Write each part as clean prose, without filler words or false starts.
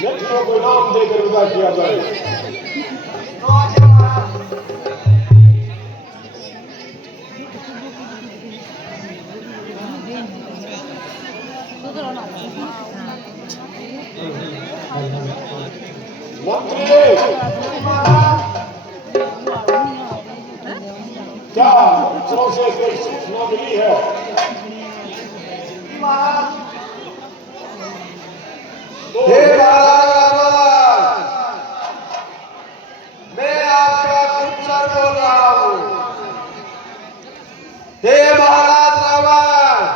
व्यक्तियों को इनाम देकर विदा किया जाए। मंत्री क्या अफसरों से कोई सूचना मिली है? हे महाराज, मैं आपका पुत्र बोल रहा हूँ। हे महाराज रावण,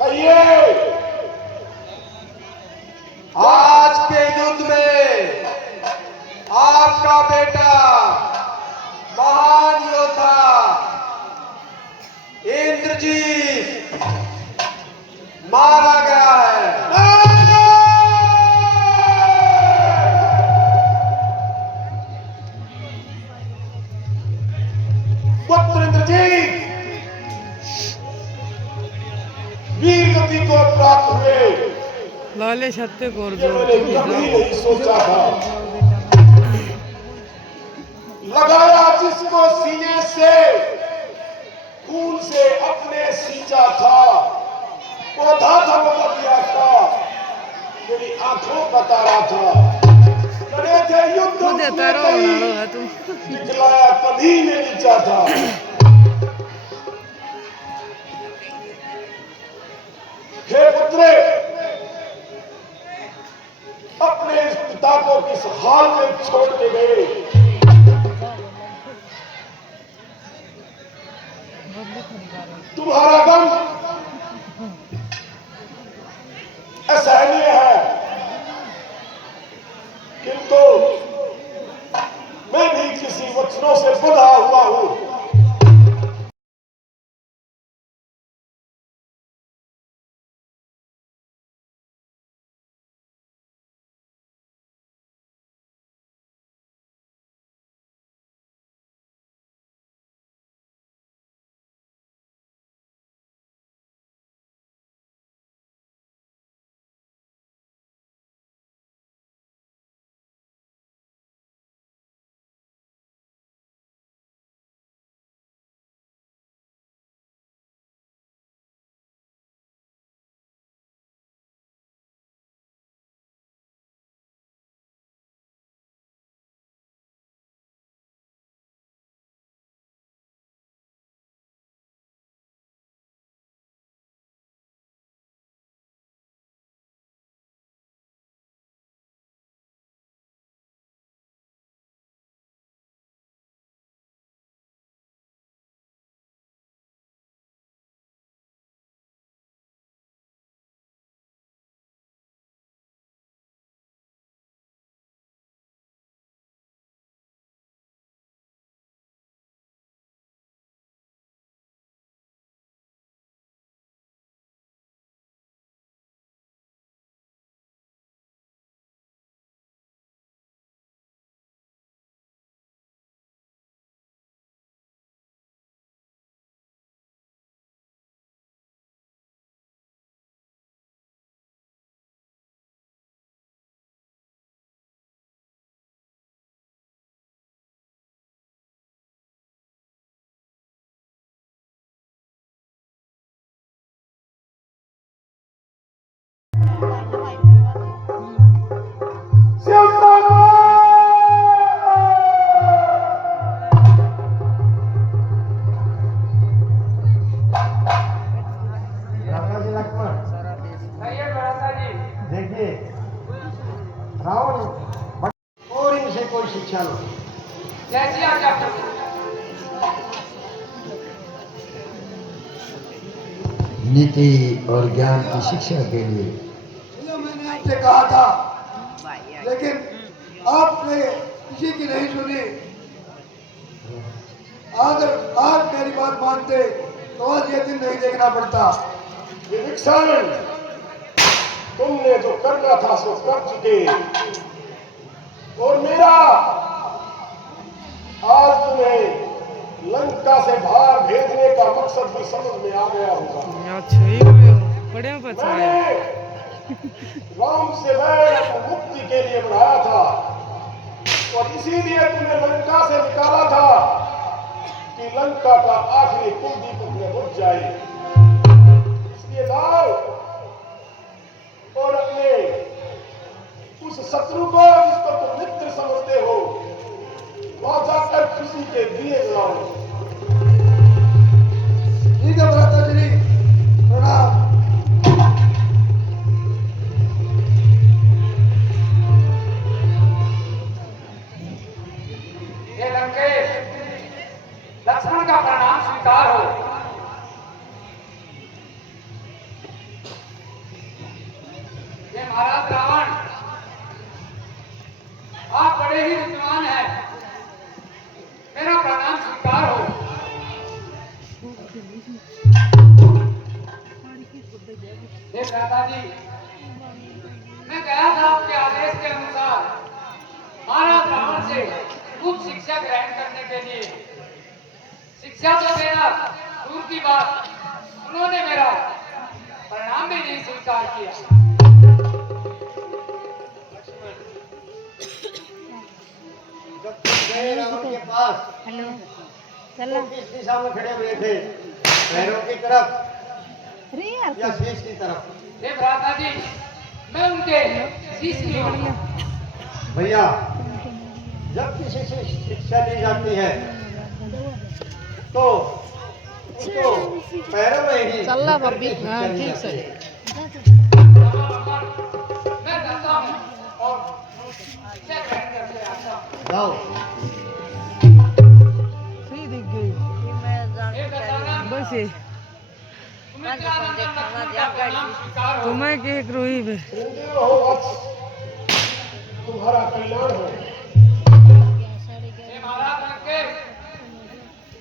कहिए। आज के युद्ध में आपका बेटा महान योद्धा इंद्रजीत मारा गया है। पुत्र इंद्रजीत वीर गति को प्राप्त हुए, लाले छत्ते को मैंने कभी नहीं सोचा था। लगाया जिसको सीने से, खून से अपने सींचा था, पौधा था वो बतिया था, मेरी आंखों का तारा था। लड़े थे युद्ध दिखलाया कभी ने नीचा था। हे पुत्रे, अपने इस पिता को किस हाल में छोड़ के गए? तुम्हारा गम असहनीय है, किंतु मैं भी किसी वचनों से बंधा हुआ हूं। देखिए रावण और इनसे कोई शिक्षा लो। नीति और ज्ञान की शिक्षा के लिए मैंने आपसे कहा था, लेकिन आपने किसी की नहीं सुनी। अगर आज मेरी बात मानते तो आज ये दिन नहीं देखना पड़ता। तुमने जो करना था सो कर चुके, और मेरा आज तुम्हें लंका से बाहर भेजने का मकसद भी समझ में आ गया होगा। अच्छा ही बड़े मैंने राम से मैं मुक्ति के लिए बढ़ाया था और इसीलिए तुमने लंका से निकाला था कि लंका का आखिरी कुलदीपक में बुझ जाए। इसलिए जाओ और अपने उस शत्रु को जिसको तुम मित्र समझते हो वहां जाकर खुशी के दिए जलाओ। ठीक है भ्राता जी, प्रणाम। हे लंकेश, लक्ष्मण का प्रणाम स्वीकार हो। हे महाराज रावण, आप बड़े ही बुद्धिमान हैं, मेरा प्रणाम स्वीकार हो। हे भ्राता जी, मैं गया था आपके आदेश के अनुसार महाराज रावण से कुछ शिक्षा ग्रहण करने के लिए। शिक्षा तो देना दूर की बात, उन्होंने मेरा प्रणाम भी नहीं स्वीकार किया। जब तुम गए रावण के पास हेलो तो चलो किस दिशा में खड़े हुए थे? पैरों की तरफ अरे यार या शीश की तरफ? हे भ्राता जी, मैं उनके शीश की ओर हूं। भैया, जब किसी से शिक्षा दी जाती है तो उसको पैरों में ही चल रहा करके बब्बी। शिक्षा हाँ, दी ठीक जाती से। है। मैं जाता हूं और शिक्षा ग्रहण करके आता हूं। जाओ। सही दिख गई हे दशरथ, बस ये सुमित्रानंदन लक्ष्मण का प्रणाम स्वीकार हो। तुम्हें के एक रोही में चिंतित रहो वत्स, तुम्हारा कल्याण हो। हे महाराज लंकेश,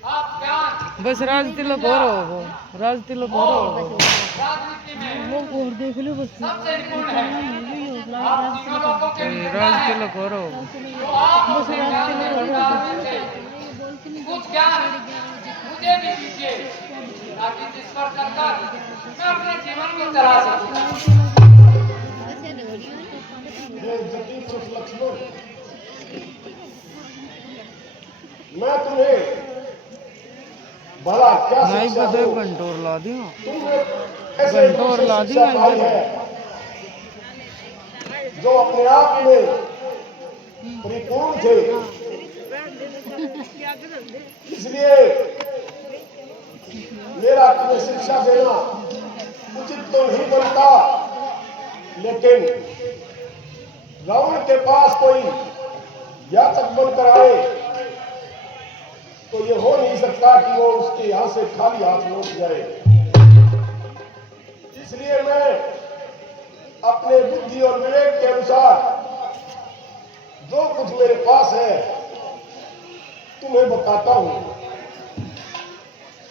आप ज्ञान बस राज तिलक और हो, राज तिलक और हो। राजनीति में वो और देख लो बस सबसे निपुण है। आप तीनों लोगों के मित्र राज हैं, तिलक और हो। तो आप अपने ज्ञान के भंडार में से कुछ ज्ञान मुझे भी दीजिए, ताकि जिस पर चलकर मैं अपने जीवन को चला सकूं। हे जगदीश लक्ष्मण, मैं तुम्हें भला क्या नहीं शिक्षा पता दूं? घंटोर ला दियो। तुमने ऐसे घंटों और दूसरी ला दी शिक्षा मैं पाई है जो अपने आप में परिपूर्ण थे। इसलिए मेरा तुम्हें शिक्षा देना उचित तो नहीं बनता, लेकिन रावण के पास कोई याचक बनकर आए तो ये हो नहीं सकता कि वो उसके यहां से खाली हाथ लौट जाए। इसलिए मैं अपने बुद्धि और विवेक के अनुसार जो कुछ मेरे पास है तुम्हें बताता हूं।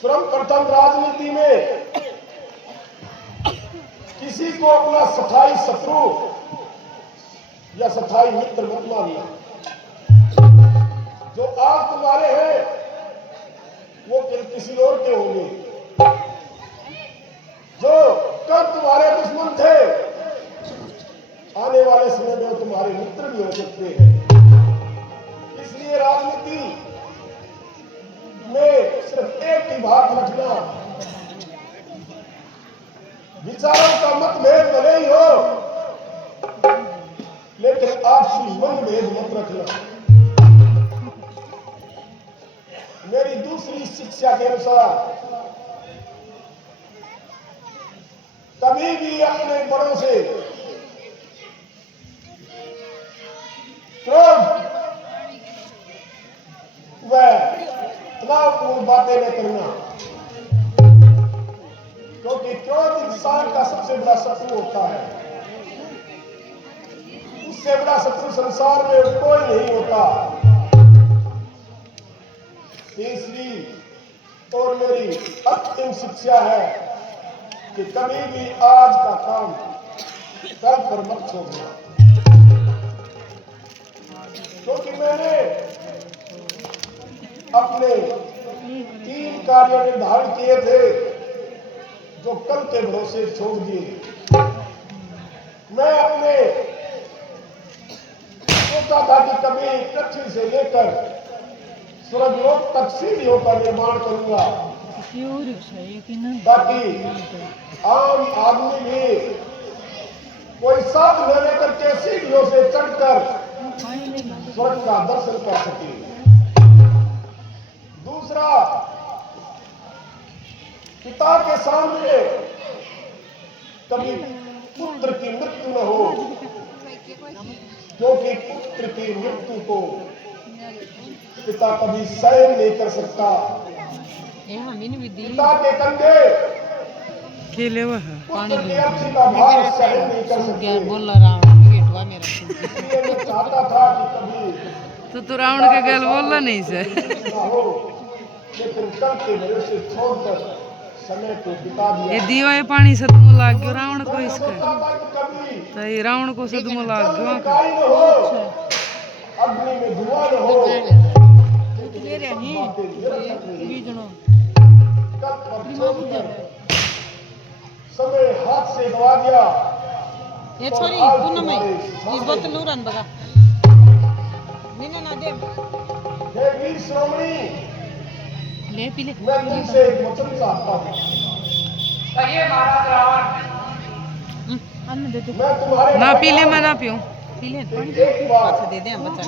सर्वप्रथम राजनीति में किसी को अपना स्थायी शत्रु या स्थायी मित्र मत मानना। जो आज तुम्हारे हैं वो कल किसी और के होंगे, जो कल तुम्हारे दुश्मन थे आने वाले समय में तुम्हारे मित्र भी हो सकते हैं। इसलिए राजनीति में सिर्फ एक ही बात रखना, विचारों का मतभेद भले ही हो लेकिन आपसी मनभेद मत रखना। मेरी दूसरी शिक्षा के अनुसार कभी भी अपने बड़ों से क्रोध व तनावपूर्ण बातें न करना, क्योंकि क्रोध इंसान का सबसे बड़ा शत्रु होता है। उससे बड़ा शत्रु संसार में कोई नहीं होता। तीसरी और मेरी अंतिम शिक्षा है कि कभी भी आज का काम कल पर मत छोड़ना, क्योंकि मैंने अपने 3 कार्य निर्धारण किए थे जो कल के भरोसे छोड़ दिए। मैं अपने सोचा था कि कभी पृथ्वी से लेकर स्वर्गलोक तक सीढ़ियों का निर्माण करूंगा ताकि आम आदमी भी कोई साधन न लेकर के सीढ़ियों से चढ़कर स्वर्ग का दर्शन कर सके। दूसरा, पिता के सामने कभी पुत्र की मृत्यु न हो, क्योंकि पुत्र की मृत्यु को पिता कभी सहन नहीं कर सकता। पिता के कंधे केले वह पुत्र की अर्थी का भार सहन नहीं कर सकते। बोल रहा इसलिए मैं चाहता था कि कभी तो रावण के गल बोल नहीं से ना हो, लेकिन कल के भरोसे छोड़कर समय को बिता ये दिया। दीवा ये पानी सदमो लाग गयो रावण को मैं इसका समझता था कि कभी तो ये रावण को सदमो लाग जल गयो में काई न हो, अग्नि में धुआं न हो, कल पर छोड़कर समय हाथ से गवा दिया। ये तो छोरी आज पुनः में तुम्हारे इस सामने बोतल नूरन बगा मीना ना दे हे वीर श्रोमणी, ले पी ले मैं तुमसे एक वचन चाहता हूँ। कहिए महाराज रावण। अन्न दे दे मैं तुम्हारे ना पी ले मैं ना पीऊं पी ले एक बार दे दे हम बच्चा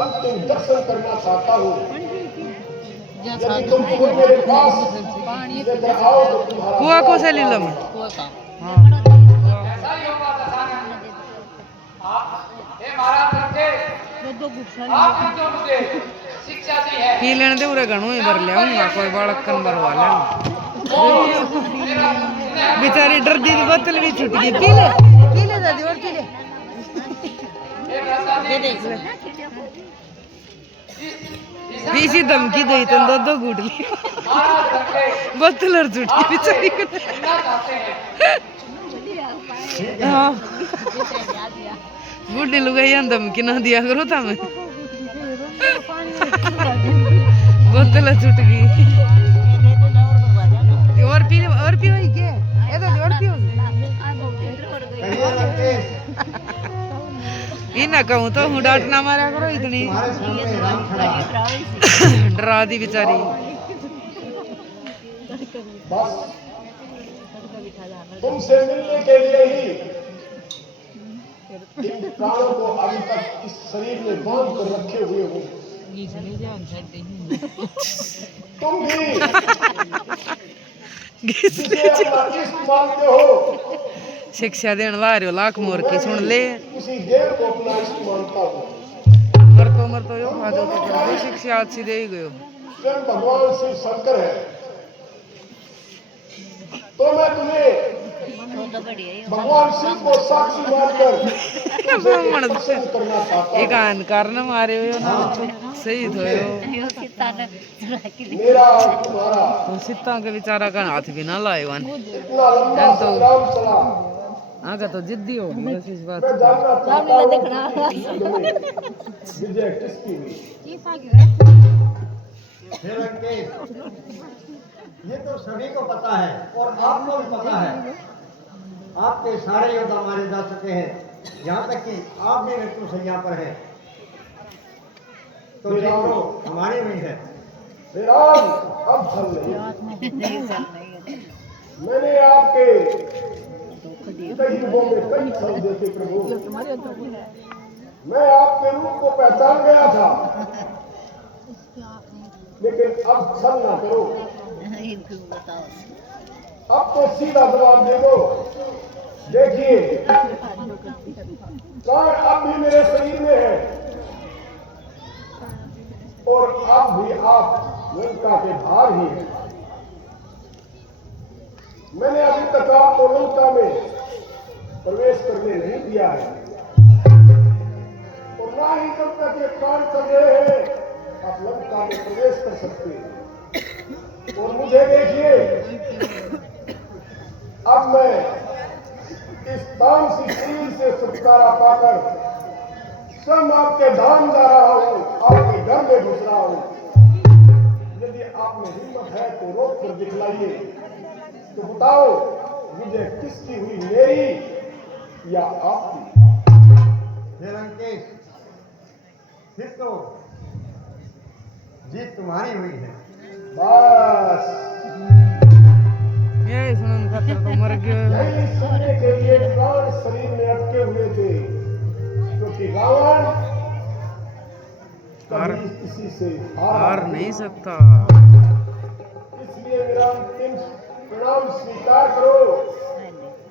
अंतिम दर्शन करना चाहता हूँ। जा यदि तुम मेरे पास लेकर आओ तो तुम्हारा कुआ को से ले लम कुआ का ऐसा ही होगा दशानन। हे महाराज रखे, दो गुस्सा आपने जो मुझे शिक्षा दी है, पी लेने दे उरे घणो ही भर ले आऊंगा कोई बालक कन भरवा ले मेरा स्नेह बेचारी डर दी बोतल भी छूट गई पी ले दादी और पी ले हे प्रसाद दे जी, दे बीसी धमकी दई तो दो घूट ली महाराज रखे, बोतल और छूट गई बेचारी को मिलना चाहते हैं। हाँ बूढ़ी लुगाई धमकी ना दिया करो था मैं बोतल छूट गई और पी वही के ये तो और पी ये ना कहूँ तो हूँ डांट ना मारा करो इतनी डरा दी बेचारी बस तुमसे मिलने के लिए ही इन प्राणों को अभी तक इस शरीर में बांध कर रखे हुए हो। तुम भी जिसे अपना इष्ट मानते हो, शिक्षा देने ला रहे हो लाख मोर की सुन ले उसी देव को अपना इष्ट मानता हूँ। मर तो यो खा दो तो कर दो शिक्षा अच्छी दे ही गयो स्वयं भगवान शिव शंकर है, तो मैं तुम्हें भगवान शिव को साक्षी मानकर तुमसे दर्शन करना चाहता एक अहंकार न मारे हो ना सही थो मेरा और तुम्हारा तो सीता के बेचारा का हाथ भी ना लाए वन इतना लंबा संग्राम चला। आगे तो जिद्दी हो गई बस इस बात मैं जानना चाहता हूँ कि इस युद्ध में विजय किसकी हुई। हे वेंकटेश, ये तो सभी को पता है और आपको भी पता है। आपके सारे योद्धा मारे जा चुके हैं, यहाँ तक कि आप भी मृत्यु सैया पर हैं। तो ये तो हमारी हुई है। हे राम, अब छल नहीं। मैंने आपके कई युगों में कई छल देखे प्रभु। मैं आपके रूप को पहचान गया था, लेकिन अब छल ना करो। अब तो सीधा जवाब दे दो। देखिए, प्राण अब भी मेरे शरीर में है और अब भी आप लंका के भार ही हैं। मैंने अभी तक आपको लंका में प्रवेश करने नहीं दिया है और ना ही जब तक ये प्राण चल रहे हैं आप लंका में प्रवेश कर सकते हैं। और मुझे देखिए, अब मैं इस तामसी शरीर से छुटकारा पाकर स्वयं आपके धाम जा रहा हूँ, आपके घर में घुस रहा हूँ। यदि आप में हिम्मत है तो रोक कर दिखलाइए। तो बताओ, मुझे किसकी हुई, मेरी या आपकी? फिर अंकेश, फिर तो जीत तुम्हारी हुई है। बस यही सुनन खातिर तो मर गयो। यही सुनने के लिए प्राण शरीर में अटके हुए थे, क्योंकि रावण कभी किसी से हार नहीं सकता। इसलिए मेरा अंतिम प्रणाम स्वीकार करो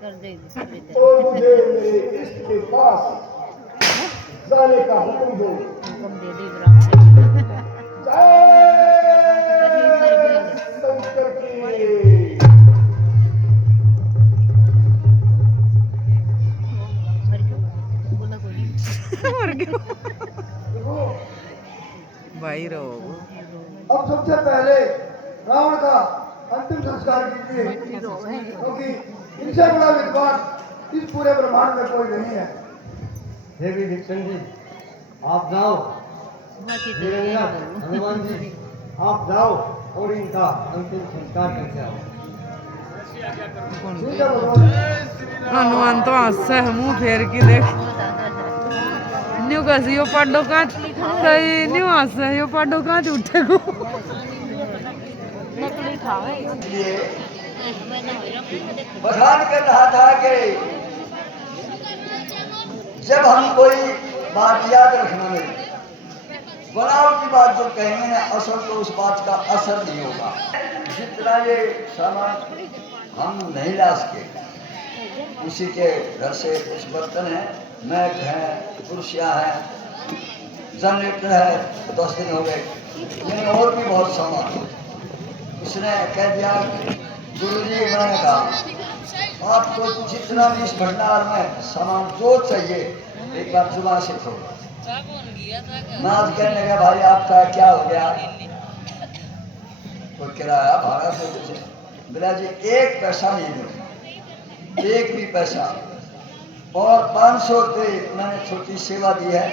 कर देगी और मुझे मेरे इष्ट के पास जाने का हुक्म दो। कम दे दे ग्राम जय शंकर की। बोला कोई मर गयो भाई रहो। अब सबसे पहले रावण का अंतिम संस्कार कीजिए, क्योंकि इनसे बड़ा विद्वान इस पूरे ब्रह्मांड में कोई नहीं है। देवी दीक्षण जी, आप जाओ। वीरेंद्र, हनुमान जी, आप जाओ और इनका अंतिम संस्कार करके आओ। ठीक है भगवान। हनुमान तो हंसे है मुंह फेर के देख न्यू कसी यो पाडो का सही न्यू हंसे यो पाडो का उठे को नकली खावे इसलिए भगवान के कहा था कि जब हम कोई बात याद रखना नहीं, बनावटी बात जो कहेंगे ना असल तो उस बात का असर नहीं होगा। जितना ये सामान हम नहीं ला सके, उसी के घर से कुछ बर्तन है, मैट है, कुर्सियाँ हैं, जनरेटर है, 10 दिन हो गए, यानी और भी बहुत सामान। उसने कह दिया, गुरुजी मैंने कहा आपको जितना भी इस भंडार में सामान जो चाहिए एक बार जुबान से खोलो। मैं आज कहने लगा भाई आपका क्या हो गया, कोई किराया भाड़ा से कुछ, बोला जी 1 पैसा नहीं दो, 1 भी पैसा। और 500 रुपये मैंने छोटी सेवा दी है,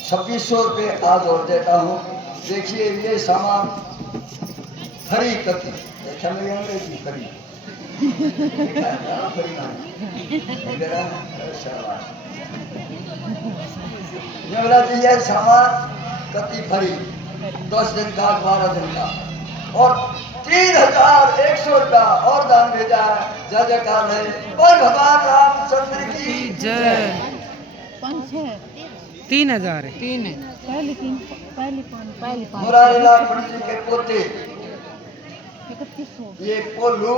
2600 रुपये आज और देता हूँ। देखिए ये सामान खरी कति देखा मेरी अंग्रेजी खरी ये सामान कति भरी 10 दिन का 12 दिन का, और 3100 रुपया और दान भेजा है। जय जयकार है और भगवान रामचंद्र की जय। 3000 है। पहली 5 मुरारी लाल पंडित जी के पोते 3100 ये कोल्लू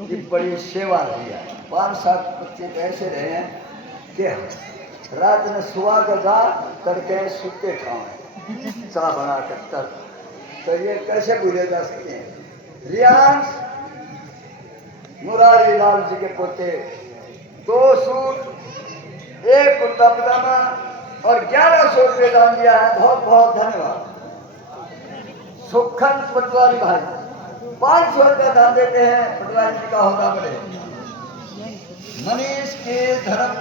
की बड़ी सेवा रही है। 5-7 बच्चे ऐसे रहे हैं कि रात में सुबह का जा करके सूते खाओ चाह बना कर तब, तो ये कैसे भूले जा सकते हैं। रियांश मुरारी लाल जी के पोते 2 सूट, 1 कुर्ता पजामा और 1100 रुपये दान दिया है। बहुत बहुत धन्यवाद। सुखन पटवारी भाई 500 रुपया दान देते हैं, पटवारी जी का होगा बड़े। मनीष के धर्म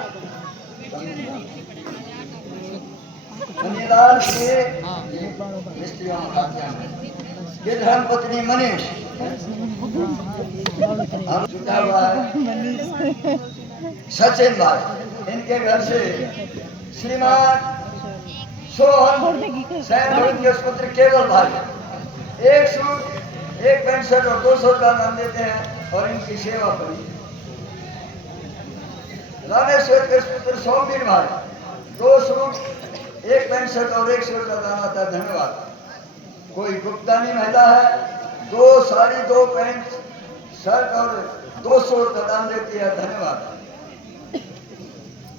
मनीलाल के मिस्त्रियों ये धर्म पत्नी मनीष हम जुटा हुआ है। सचिन भाई इनके घर से श्रीमान सोहन सैन के पुत्र केवल भाई 1 सूट, 1 पैंट शर्ट और 200 का नाम देते हैं और इनकी सेवा करी। रामेश्वर के पुत्र सोमवीर भाई 2 सूट, 1 पैंट शर्ट और 1 सूट का दान आता है। धन्यवाद। कोई गुप्तानी महिला है 2 साड़ी, 2 पैंट शर्ट और 200 का दान देती है। धन्यवाद।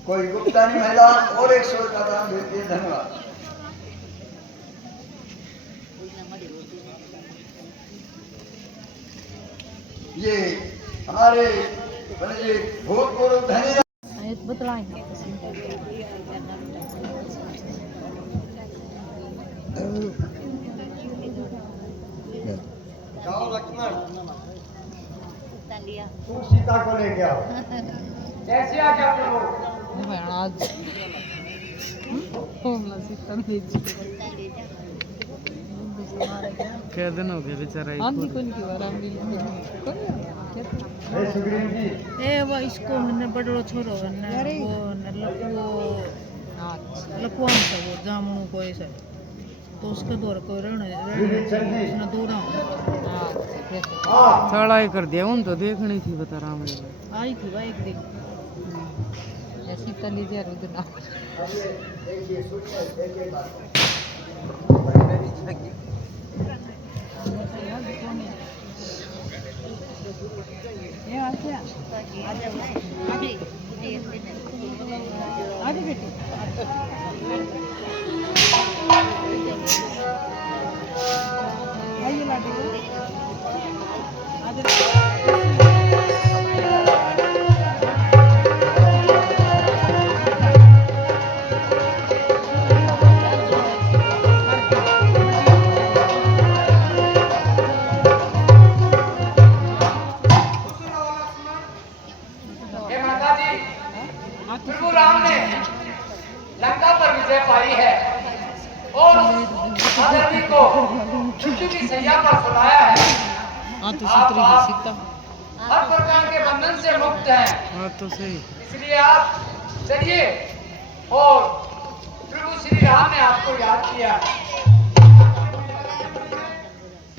कोई गुप्तानी महिला और 100 का दान देती है। धन्यवाद। ये हमारे भूतपूर्व धनी बतलाएं जाओ लक्ष्मण, तू सीता को लेके आओ। जैसे आ क्या प्रभु। आज होमला सीता भेजी क्या दिन हो गए बेचारा आंधी को नहीं वाला मिल सुग्रीव जी ए वो इसको हमने बड़ो छोरो ने वो ने लकुआन था वो जामुन को ऐसा तो उसके दौर को उसने दूरा चढ़ाई कर दिया उन तो देखनी थी बता रहा मुझे आई थी भाई एक दिन ऐसी तली दे रुद ना देखिए सुनिए देखिए बात ये आजा आजा बेटी आइए लाडी हे माता जी, प्रभु राम ने लंका पर विजय पाई है और उस अधर्मी को मृत्यु की सैया पर सुलाया है। आप हर प्रकार के बंधन से मुक्त हैं, हाँ तो सही इसलिए आप चलिए। और प्रभु श्री राम ने आपको याद किया।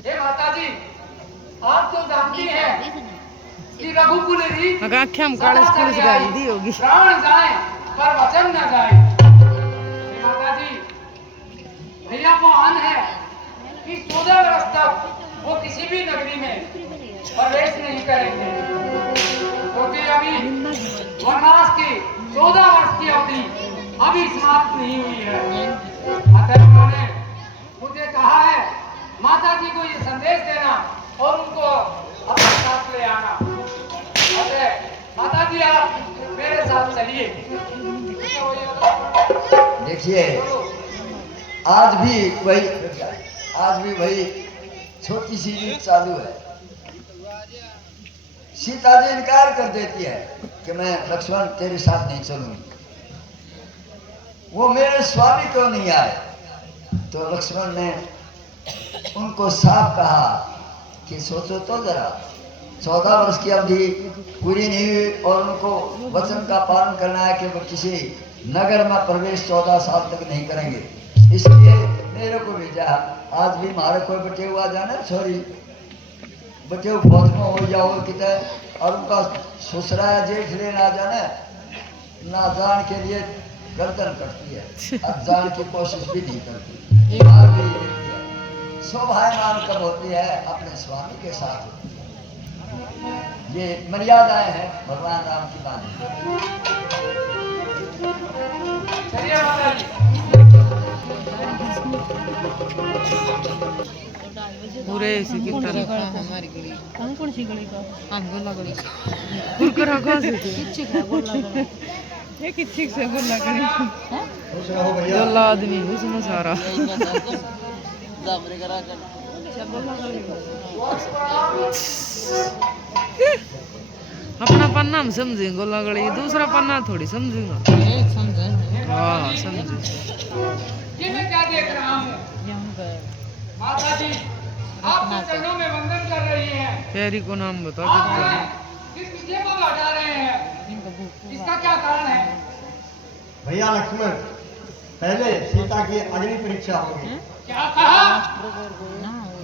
हे माता जी, आप तो जानती हैं कि रघुकुल रीत अगर आँखें हम काले स्कूल से गाली होगी प्राण जाए पर वचन न जाए। हे माता जी, भैया को आन है कि 14 वर्ष तक वो किसी भी नगरी में प्रवेश नहीं करेंगे, क्योंकि अभी वनवास की 14 वर्ष की अवधि अभी समाप्त नहीं हुई है। अतः उन्होंने मुझे कहा है माता जी को ये संदेश देना और उनको अपने साथ ले आना। अतः माता जी आप मेरे साथ चलिए। देखिए आज भी वही छोटी सी रीत चालू है। सीता जी इनकार कर देती है कि मैं लक्ष्मण तेरे साथ नहीं चलूंगी। वो मेरे स्वामी क्यों नहीं आए? तो लक्ष्मण ने उनको साफ कहा कि सोचो तो जरा, 14 वर्ष की अवधि पूरी नहीं हुई और उनको वचन का पालन करना है कि वो किसी नगर में प्रवेश 14 साल तक नहीं करेंगे। इसलिए मेरे को भेजा। आज भी हमारे कोई बटे हुआ जाना छोरी बटे फौज में हो जाओ कितने और उनका ससुरा या जेठ लेना जाना ना जान के लिए गर्दन कटती है, अजान की कोशिश भी नहीं करती। बात भी यही है। स्वाभिमान कब होती है? अपने स्वामी के साथ होती है। ये मर्यादाएं हैं भगवान राम की बात। चलिए माता जी। पूरे इसी की तरह हमारी गली हम कौन सी गली का हम गोला गली कुरकुरा कहाँ से थे किच्छी का बोला गली ये किच्छी से गोला करी हैं खुश रहो भैया। गोला आदमी उसमें सारा अच्छा बोला गली अपना पन्ना हम समझेंगे गोला गड़ी, दूसरा पन्ना थोड़ी समझेंगा। समझे हाँ समझे। ये मैं क्या देख रहा हूँ? माता जी, आप तो चरणों में वंदन कर रही हैं। प्यारी को नाम बता आप देते हैं, हैं। इस विजय को हटा रहे हैं, इसका क्या कारण है? भैया लक्ष्मण, पहले सीता की अग्नि परीक्षा होगी। क्या कहा?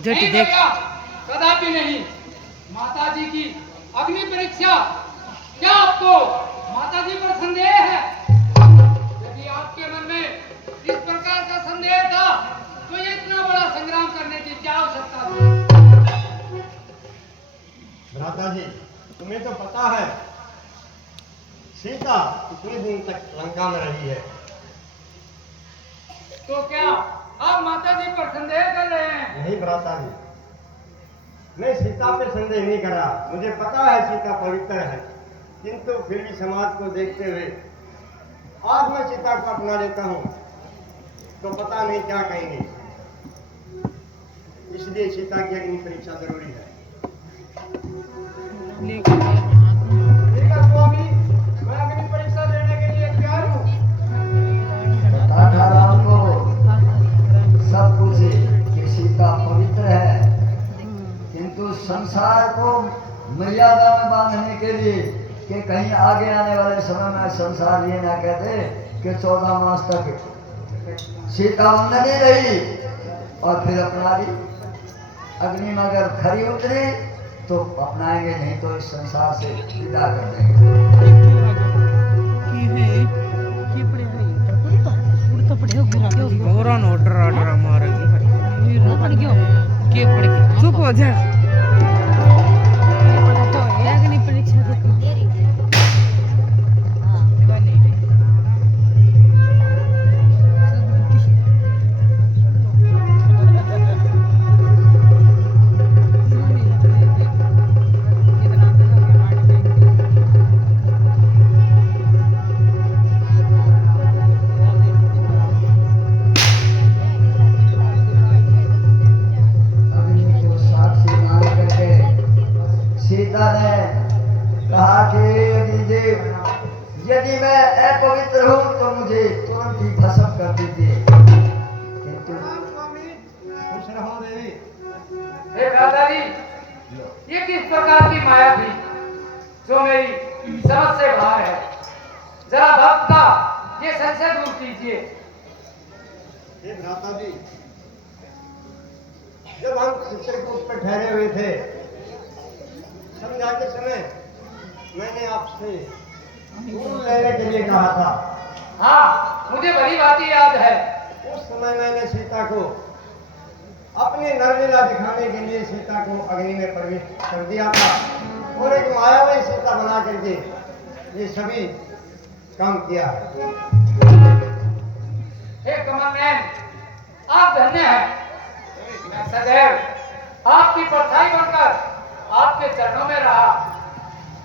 जट नहीं देख भैया, कदापि नहीं। माता जी की अग्नि परीक्षा? क्या आपको माता जी पर संदेह है? यदि आपके मन में इस प्रकार का संदेह था तो ये इतना बड़ा संग्राम करने की क्या आवश्यकता थी? भ्राता जी, तुम्हें तो पता है सीता कितने दिन तक लंका में रही है। तो क्या आप माता जी पर संदेह कर रहे हैं? नहीं भ्राता जी, मैं सीता पे संदेह नहीं कर रहा। मुझे पता है सीता पवित्र है, किंतु फिर भी समाज को देखते हुए आज मैं सीता को अपना लेता हूँ तो पता नहीं क्या कहेंगे। इसलिए सीता की अग्नि परीक्षा जरूरी है। ठीक है स्वामी, मैं अग्नि परीक्षा देने के लिए तैयार हूँ। राम को सब पूछे कि सीता संसार को मर्यादा में बांधने के लिए कि कहीं आगे आने वाले समय में संसार ये ना कहते कि 14 मास तक सीता वंदनी रही और फिर अपना ली। अग्नि में अगर खरी उतरी तो अपनाएंगे, नहीं तो इस संसार से विदा कर देंगे। गौरव ऑर्डर मारेगी के पड़ गया चुप हो जा। सीता ने कहा कि यदि मैं अपवित्र हूं तो मुझे तुरंत ही भस्म कर दीजिए। किंतु खुश रहो देवी। हे दादाजी, ये किस प्रकार की माया थी जो मेरी समझ से बाहर है? जरा भक्त का ये संशय दूर कीजिए। हे भ्राता जी, जब हम चित्रकूट पर ठहरे हुए थे, संध्या के समय मैंने आपसे फूल लेने के लिए कहा था। हाँ, मुझे बड़ी बात याद है। उस समय मैंने सीता को अपनी नरलीला दिखाने के लिए सीता को अग्नि में प्रवेश कर दिया था और एक मायावी सीता बना करके ये सभी काम किया है। हे कमल नयन, आप धन्य हैं। मैं सदैव आपकी परछाई बनकर आपके चरणों में रहा।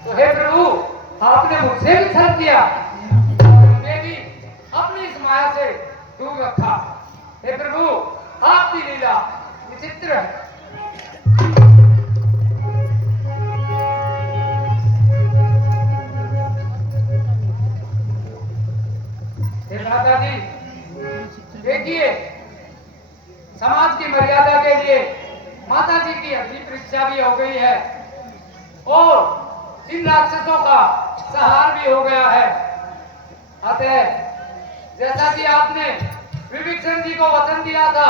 तो हे प्रभु, आपने मुझसे भी छल किया, मुझे भी अपनी इस माया से दूर रखा। हे प्रभु, आपकी लीला विचित्र है। हे भ्राता जी, देखिए, समाज की मर्यादा के लिए माता जी की अग्नि परीक्षा भी हो गई है और इन राक्षसों का संहार भी हो गया है। अतः जैसा कि आपने विभीषण जी को वचन दिया था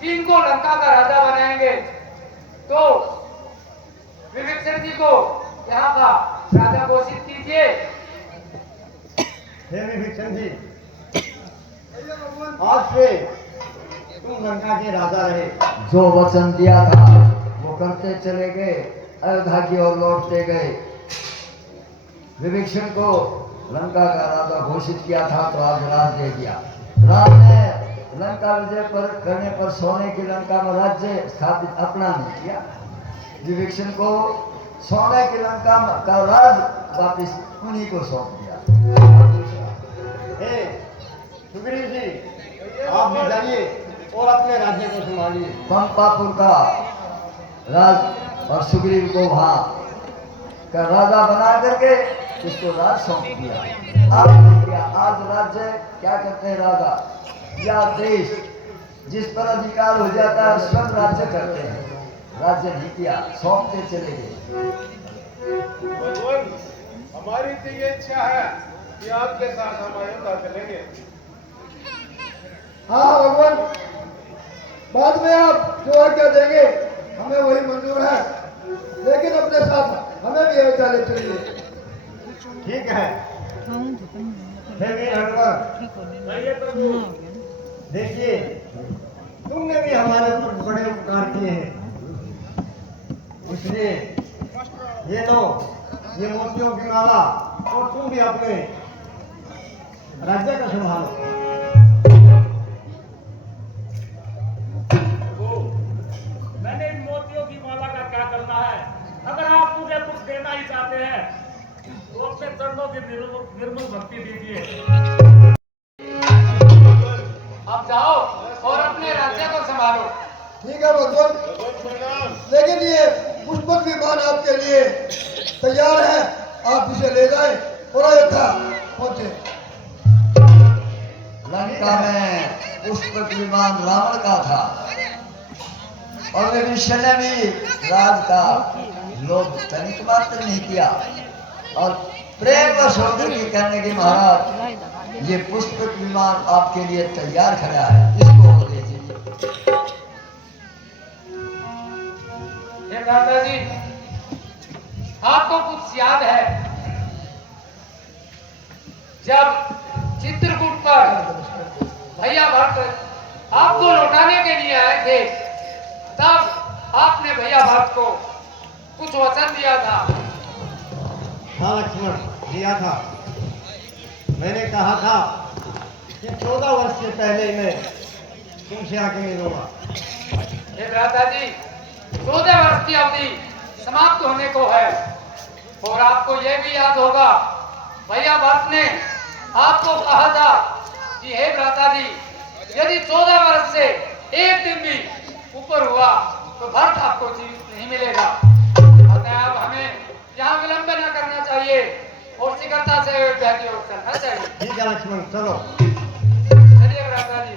कि इनको लंका का राजा बनाएंगे, तो विभीषण जी को यहाँ का राजा घोषित कीजिए। हे विभीषण जी, आज से तुम लंका के राजा रहे। जो वचन दिया था वो करते चले गए, अयोध्या की ओर लौटते गए। विभीषण को लंका का राजा घोषित किया था तो आज राज दे दिया। राम ने लंका विजय पर करने पर सोने की लंका में राज्य स्थापित अपना नहीं किया। विभीषण को सोने की लंका का राज वापिस उन्हीं को सौंप दिया। हे सुग्रीव जी, आप भी जाइए और अपने राज्य को संभालिए। पंपापुर का राज और सुग्रीव को वहां का राजा बना करके उसको राज सौंप दिया। आप देखिए, आज राज्य क्या करते हैं राजा या देश जिस पर अधिकार हो जाता है स्वयं राज्य करते हैं। राज्य नहीं किया, सौंपते चले गए। भगवान, हमारी तो ये इच्छा है कि आपके साथ हम अयोध्या चलेंगे। हाँ भगवान, बाद में आप जो आज्ञा देंगे हमें वही मंजूर है, लेकिन अपने साथ हमें भी अयोध्या ले चलिए। ठीक है। हे वीर हनुमान, देखिए, तुमने भी हमारे ऊपर बड़े उपकार किए हैं, इसलिए ये लो, ये मोतियों की माला, और तुम भी अपने राज्य का संभालो। मैंने इन मोतियों की माला का क्या करना है? अगर आप मुझे कुछ देना ही चाहते हैं तो अपने चरणों की निर्मल भक्ति दीजिए। अब जाओ और अपने राज्य को संभालो। ठीक है भगवान, लेकिन ये पुष्पक विमान आपके लिए तैयार है, आप इसे ले जाएं और अयोध्या पहुंचे। लंका में पुष्पक विमान रावण का था और विभीषण ने भी राज का लोभ तनिक मात्र नहीं किया और प्रेम वश होकर के कहने के महाराज ये पुष्पक विमान आपके लिए तैयार खड़ा है, इसको हो दीजिए। हे भ्राता जी, आपको कुछ याद है जब चित्रकूट पर भैया भक्त आपको लौटाने के लिए आए थे, तब आपने भैया भक्त को कुछ वचन दिया था। हाँ लक्ष्मण, दिया था। मैंने कहा था कि 14 वर्ष से पहले मैं तुमसे आके मिलूंगा। हे भ्राता जी, 14 वर्ष की अवधि समाप्त होने को है और आपको यह भी याद होगा भैया भक्त ने आपको कहा था कि हे भ्राता जी, यदि 14 वर्ष से एक दिन भी ऊपर हुआ तो भक्त आपको जीवित नहीं मिलेगा। अतः अब हमें यहाँ विलंब न करना चाहिए और शीघ्रता से अयोध्या की ओर चलना चाहिए। ठीक है लक्ष्मण, चलो। चलिए भ्राता जी।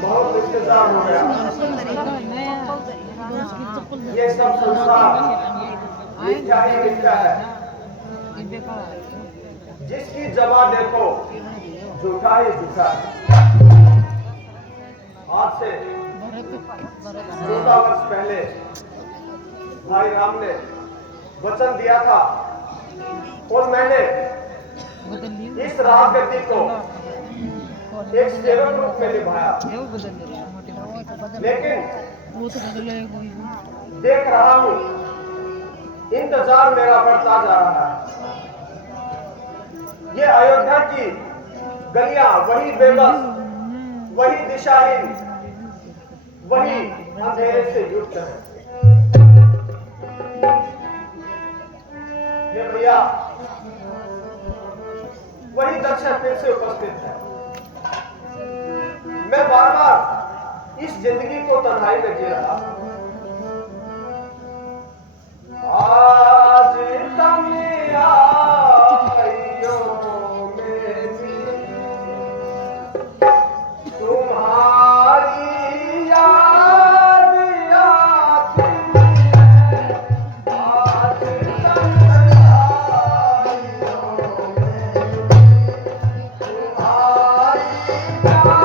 बहुत इंतजार हो गया। ये सब संसार मिथ्या ही मिथ्या है। जिसकी जवा देखो झूठा ही झूठा है। आज से 14 वर्ष पहले भाई राम ने वचन दिया था और मैंने इस राजगद्दी को एक सेवक रूप में निभाया, लेकिन देख रहा हूं इंतजार मेरा बढ़ता जा रहा है। ये अयोध्या की गलियां वही बेबस, वही दिशाहीन, वही अंधेरे से युक्त है। ये भैया वही दक्षिण फिर से उपस्थित है। मैं बार बार इस जिंदगी को तन्हाई में जी रहा। आज तुम आइयो मेरी, तुम्हारी याद आती है। आज तुम आइयो मेरी, तुम्हारी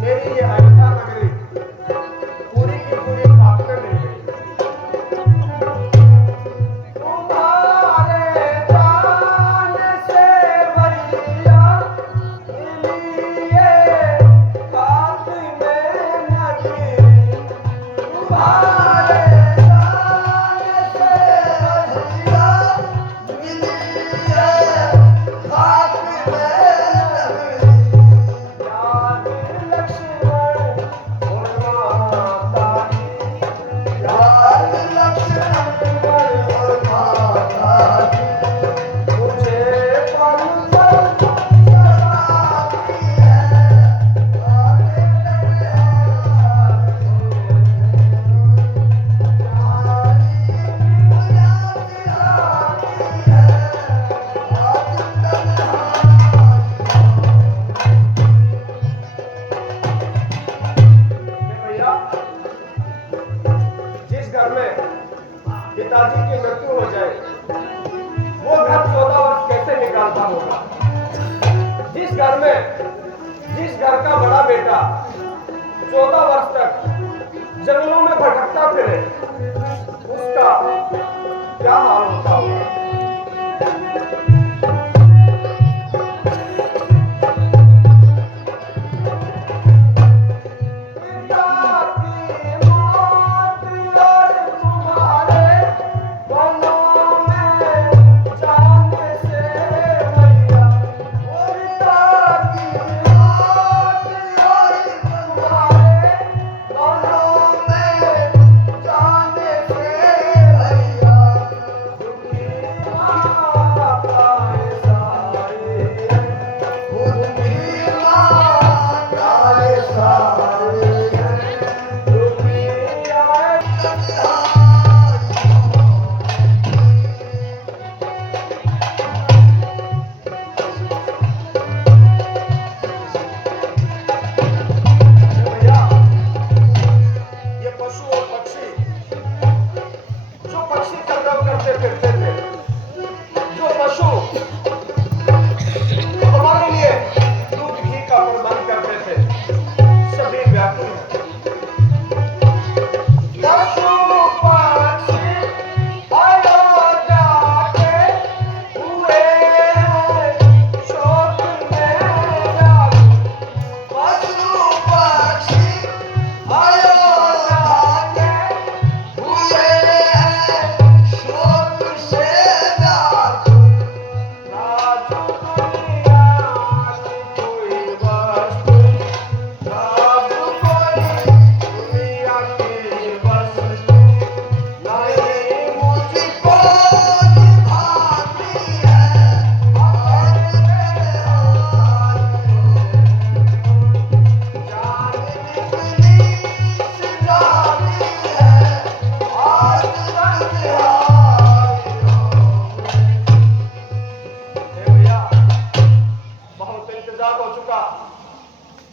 मेरी ये अयोध्या नगरी पूरी की पूरी भाग में मिल गई। तुम्हारे दान से भैया लिए बात में नगरी, तुम्हारे दान से भैया लिए बात में पिताजी की मृत्यु हो जाए, वो घर 14 वर्ष कैसे निकालता होगा? जिस घर का बड़ा बेटा 14 वर्ष तक जंगलों में भटकता फिरे, उसका क्या हाल होता होगा।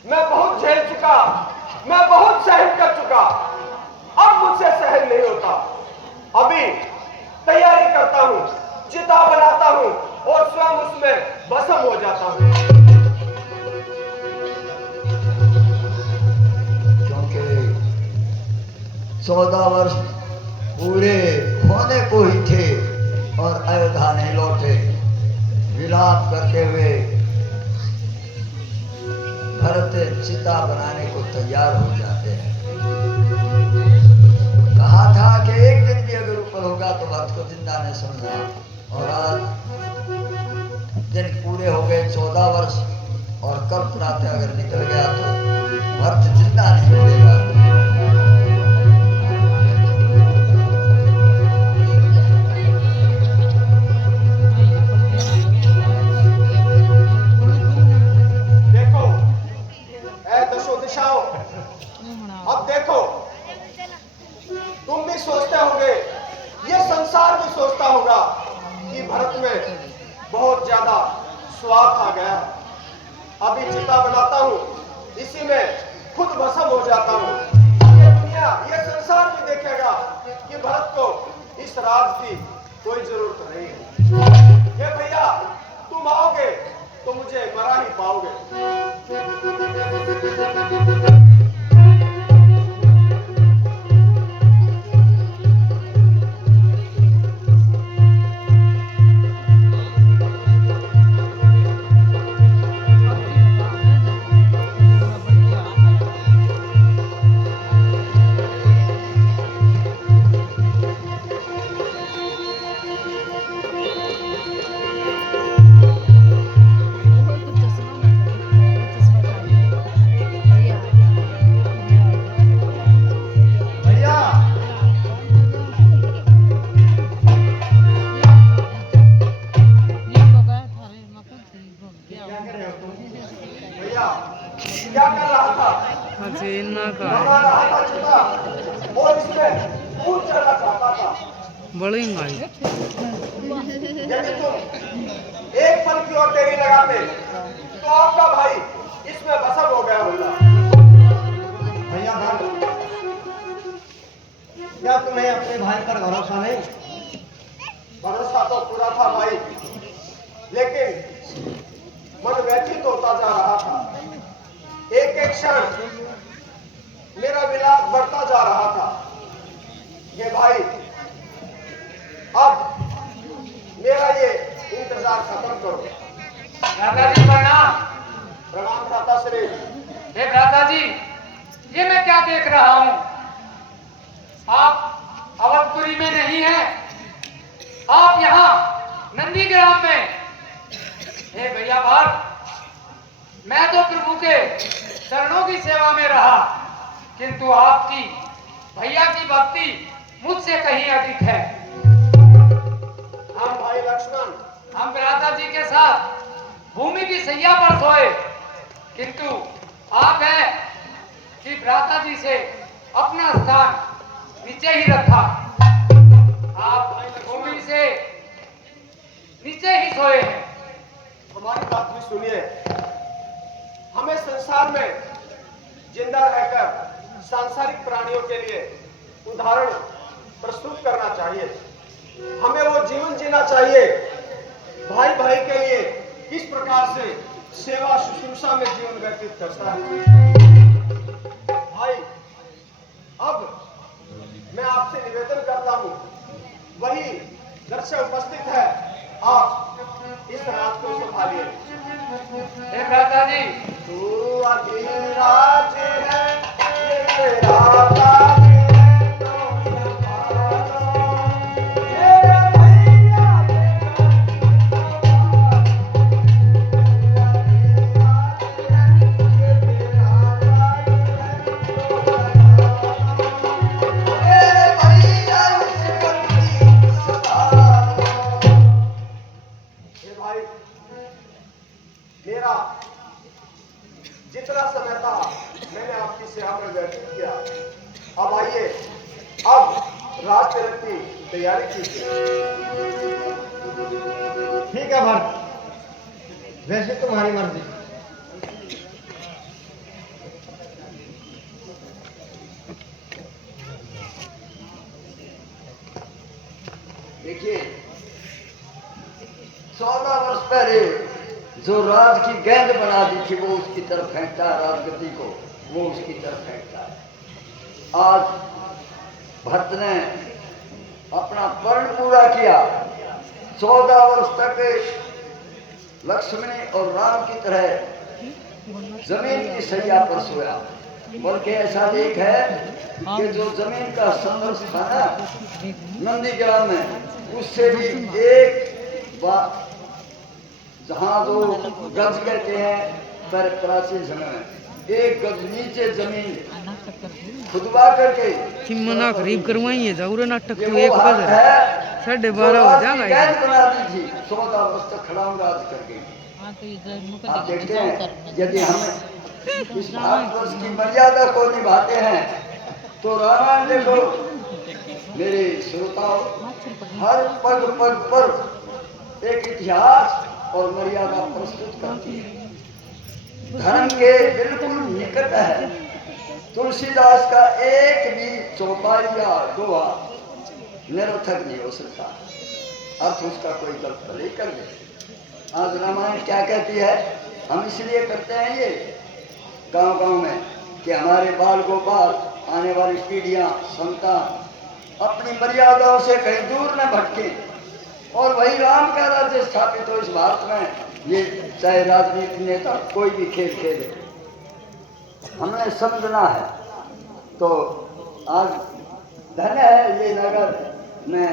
मैं बहुत झेल चुका, मैं बहुत सहन कर चुका, अब मुझसे सहन नहीं होता। अभी तैयारी करता हूँ, चिता बनाता हूँ और स्वयं उसमें भस्म हो जाता हूँ। क्योंकि 14 वर्ष पूरे होने को ही थे और अयोध्या नहीं लौटे। विलाप करते हुए भरत चिता बनाने को तैयार हो जाते हैं। कहा था कि एक दिन भी अगर ऊपर होगा तो भरत को जिंदा नहीं समझना। और आज दिन पूरे हो गए 14 वर्ष और कल रात अगर निकल गया तो भरत जिंदा नहीं मिलेगा। अब देखो, तुम भी सोचते होंगे, ये संसार भी सोचता होगा कि भरत में बहुत ज्यादा स्वाद आ गया। अभी चिता बनाता हूँ, इसी में खुद भस्म हो जाता हूँ। ये दुनिया, ये संसार भी देखेगा कि भरत को इस राज की कोई जरूरत नहीं है। ये भैया, तुम आओगे तो मुझे मरा ही पाओगे। क्या कर रहा था? बना रहा था चिता और इसमें फूल चढ़ना चाहता था। बड़ी मारी। यदि तुम एक पल की ओर देरी लगाते तो आपका भाई इसमें भस्म हो गया होता। भैया भरत, क्या तुम्हें अपने भाई पर भरोसा नहीं? भरोसा तो पूरा था भाई, लेकिन मन व्यथित होता जा रहा था। एक एक क्षण मेरा विलाप बढ़ता जा रहा था। ये भाई अब मेरा ये इंतजार खत्म करो। दादाजी प्रणाम। प्रणाम दाता श्री। हे दादाजी, ये मैं क्या देख रहा हूँ? आप अवधपुरी में नहीं हैं, आप यहाँ नंदीग्राम में। हे भैया भार, मैं तो प्रभु के चरणों की सेवा में रहा, किंतु आपकी भैया की भक्ति मुझसे कहीं अधिक है। हम भाई लक्ष्मण, हम दादाजी के साथ भूमि की सैया पर सोए, किंतु आप है कि भ्राता जी से अपना स्थान नीचे ही रखा। आप भूमि से नीचे ही सोए हैं। हमारी बात भी सुनिए। हमें संसार में जिंदा रहकर सांसारिक प्राणियों के लिए उदाहरण प्रस्तुत करना चाहिए। हमें वो जीवन जीना चाहिए, भाई भाई के लिए किस प्रकार से सेवा शुश्रूषा में जीवन व्यतीत करता है। भाई, अब मैं आपसे निवेदन करता हूं, वही घर से उपस्थित है, आप इस रात को संभालिए। हे भ्राता जी, तू अधिराज है, ये राजा भी है, तो संभालो। मेरे भैया भाई, मेरा जितना समय था मैंने आपकी सेवा में व्यतीत किया। अब आइए, अब रात तिलक की तैयारी कीजिए। ठीक है भरत, वैसे तुम्हारी मर्जी। देखिए, 14 वर्ष पहले जो राज की गेंद बना दी थी वो उसकी तरफ फेंकता है, राजगद्दी को वो उसकी तरफ फेंकता है। आज भरत ने अपना पर्ण पूरा किया। 14 वर्ष तक लक्ष्मणी और राम की तरह जमीन की सैया पर सोया। बल्कि ऐसा लेख है कि जो जमीन का संघर्ष था ना नंदीग्राम में, उससे भी एक बात, जहां दो गज कहते हैं पर प्राचीन समय में, एक गज नीचे जमीन खुदवा करके मना करीब करवाइए जरूर नाटक ये तो वो एक बात बजे है 12:30 हो जाएगा। गेंद बना दी थी 14 वर्ष तक खड़ा राज करके। हाँ तो इधर मुझे आप देखते हैं, यदि हम इस भारतवर्ष की मर्यादा को निभाते हैं तो रामायण देखो मेरे श्रोताओं, हर पग पग पर एक इतिहास और मर्यादा प्रस्तुत करती है। धर्म के बिल्कुल निकट है। तुलसीदास का एक भी चौपाई या दोहा निरर्थक नहीं हो सकता, अर्थ उसका कोई गलत भले कर दे। आज रामायण क्या कहती है, हम इसलिए करते हैं ये गांव गांव में कि हमारे बाल गोपाल, आने वाली पीढ़ियां, संतान अपनी मर्यादाओं से कहीं दूर न भटके और वही राम का राज्य स्थापित हो इस भारत में। ये चाहे राजनीतिक नेता कोई भी खेल खेले, हमने समझना है। तो आज धन्य है ये नगर में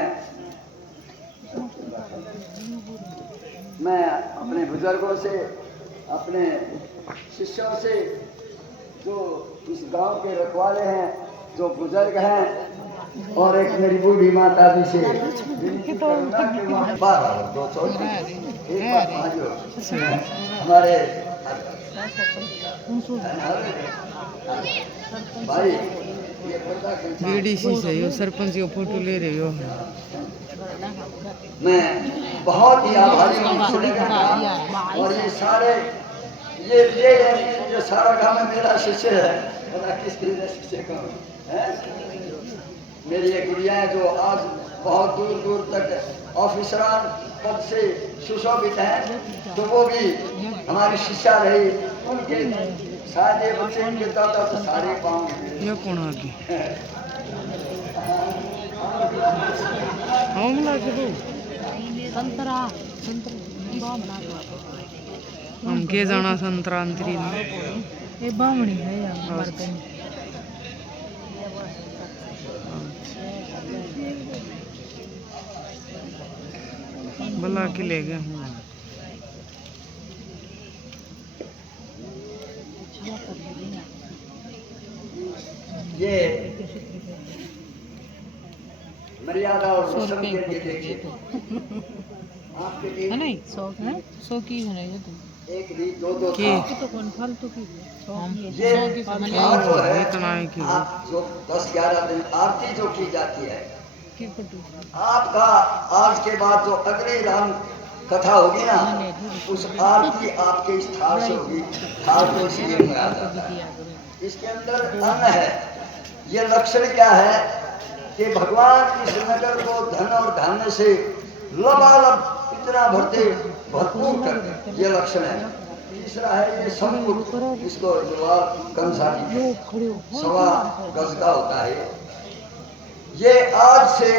मैं अपने बुजुर्गों से, अपने शिष्यों से, जो इस गांव के रखवाले हैं, जो बुजुर्ग हैं, और एक मेरी बूढ़ी माता जी से विनती करूंगा कि वहाँ 12 और 2 चौथी एक बात हमारे भाई ये पर्दा बीडीसी से यो सरपंच की फोटो ले रहे हो। मैं बहुत ही आभारी हूँ। और ये सारे ये सारा गांव में मेरा शिष्य है, पता किस मेरा शिष्य का है। मेरी ये गुड़ियाएं जो आज बहुत दूर दूर तक ऑफिसरान पद से सुशोभित हैं, तो वो भी हमारी शिष्या रही। उनके सारे बच्चे उनके दादा तो सारे पाँव ये कौन आ गई? हमला के दो संतरा संतरा बामना हम के जाना संतरांतरी में ये बामणी है यार हमारे कहीं बुला के ले गए हूँ ये मर्यादा और रस्म के लिए देखिए आपके है लिए नहीं 100 है 100 की है ये तो एक भी दो दो के की तो कौन फालतू की ये 100 की समझ हाँ जो है इतना है कि आप जो 10-11 दिन आरती जो की जाती है की कटू आपका आज के बाद जो अगली राम कथा होगी ना उस आरती आपके इस थाल से होगी। थाल को इसलिए मंगाया जाता है। इसके अंदर अन्न है। ये लक्षण क्या है कि भगवान इस नगर को धन और धान्य से लबालब इतना भरते भरपूर करते, ये लक्षण है। तीसरा है ये संपुट, इसको जवाब कंसारी सवा गज का होता है। ये आज से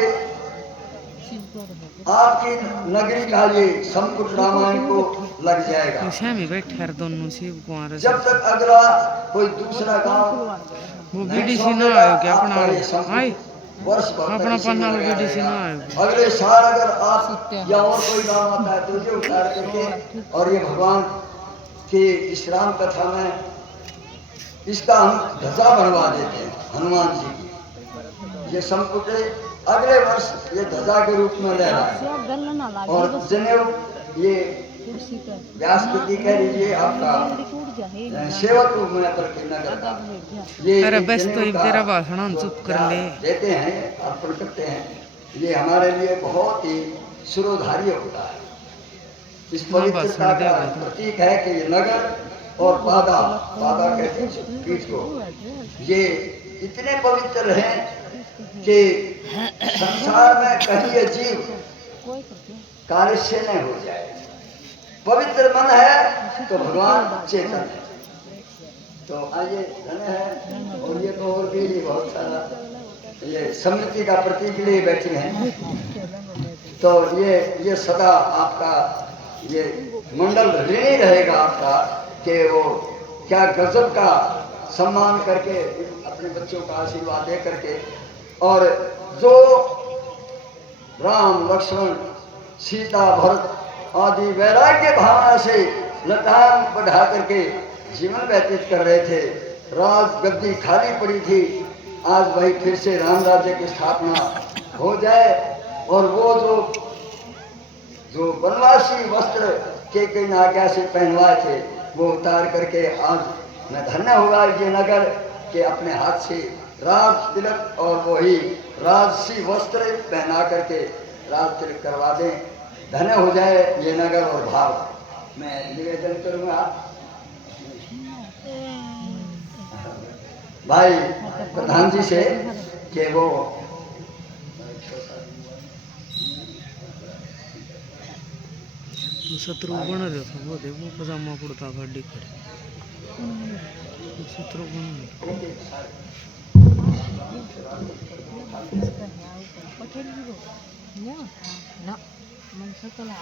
आपकी नगरी का ये संपुट रामायण को लग जाएगा। में बैठे हर दोनों शिव कुमार जब तक अगला कोई दूसरा गांव वो बीडीसी ना आयो क्या अपना आई वर्ष भर तक अपना इसी पन्ना में लगा बीडीसी ना रहेगा। आयो अगले साल अगर आप या और कोई गांव आता है तो ये उतार करके और ये भगवान के इस राम कथा में इसका हम ध्वजा बनवा देते हैं हनुमान जी की। ये संपुट अगले वर्ष ये ध्वजा के रूप में ले रहा है। और जनेऊ ये व्यासपति कह लीजिए आपका सेवक रूप में नगर का ये अरे बस तो जनेऊ का तेरा भाषण हम चुप कर ले देते हैं अर्पण करते हैं। ये हमारे लिए बहुत ही सुरोधार्य होता है। इस पवित्रता का प्रतीक है कि ये नगर और बाधा बाधा कहते हैं पीठ को, ये इतने पवित्र हैं कि संसार में कहीं ये जीव कालस्य न हो जाए। पवित्र मन है तो भगवान चेतन है। तो आइए धन है और ये तो और भी बहुत सारा ये समृद्धि का प्रतीक लिए बैठे हैं। तो ये सदा आपका ये मंडल ऋणी रहेगा आपका कि वो क्या गजब का सम्मान करके अपने बच्चों का आशीर्वाद दे करके और जो राम लक्ष्मण सीता भरत आदि वैराग्य भावना से लटाम बढ़ा करके जीवन व्यतीत कर रहे थे। राज गद्दी खाली पड़ी थी, आज वही फिर से राम राज्य की स्थापना हो जाए और वो जो वनवासी वस्त्र के कई आज्ञा से पहनवाए थे वो उतार करके आज मैं धन्य होगा ये नगर के अपने हाथ से राज तिलक और वही राजसी वस्त्र पहना करके राज तिलक करवा दें। धन्य हो जाए ये नगर और भाव। मैं निवेदन करूंगा भाई प्रधान जी से कि वो शत्रु बन रहे था वो देखो पजामा कुर्ता गाड़ी खड़े शत्रु बन ना मन सकला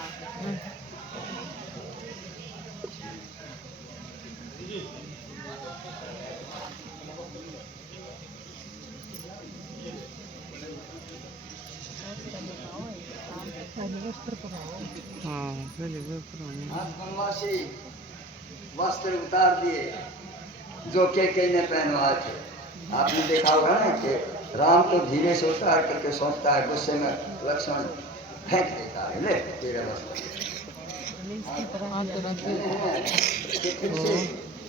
हाँ पहले वनवासी वस्त्र उतार दिए जो के ने पहनवाए थे। आपने देखा होगा ना कि राम तो धीरे से उतार करके सोचता है, गुस्से में लक्ष्मण फेंक देता है ले तेरे वस्त्र।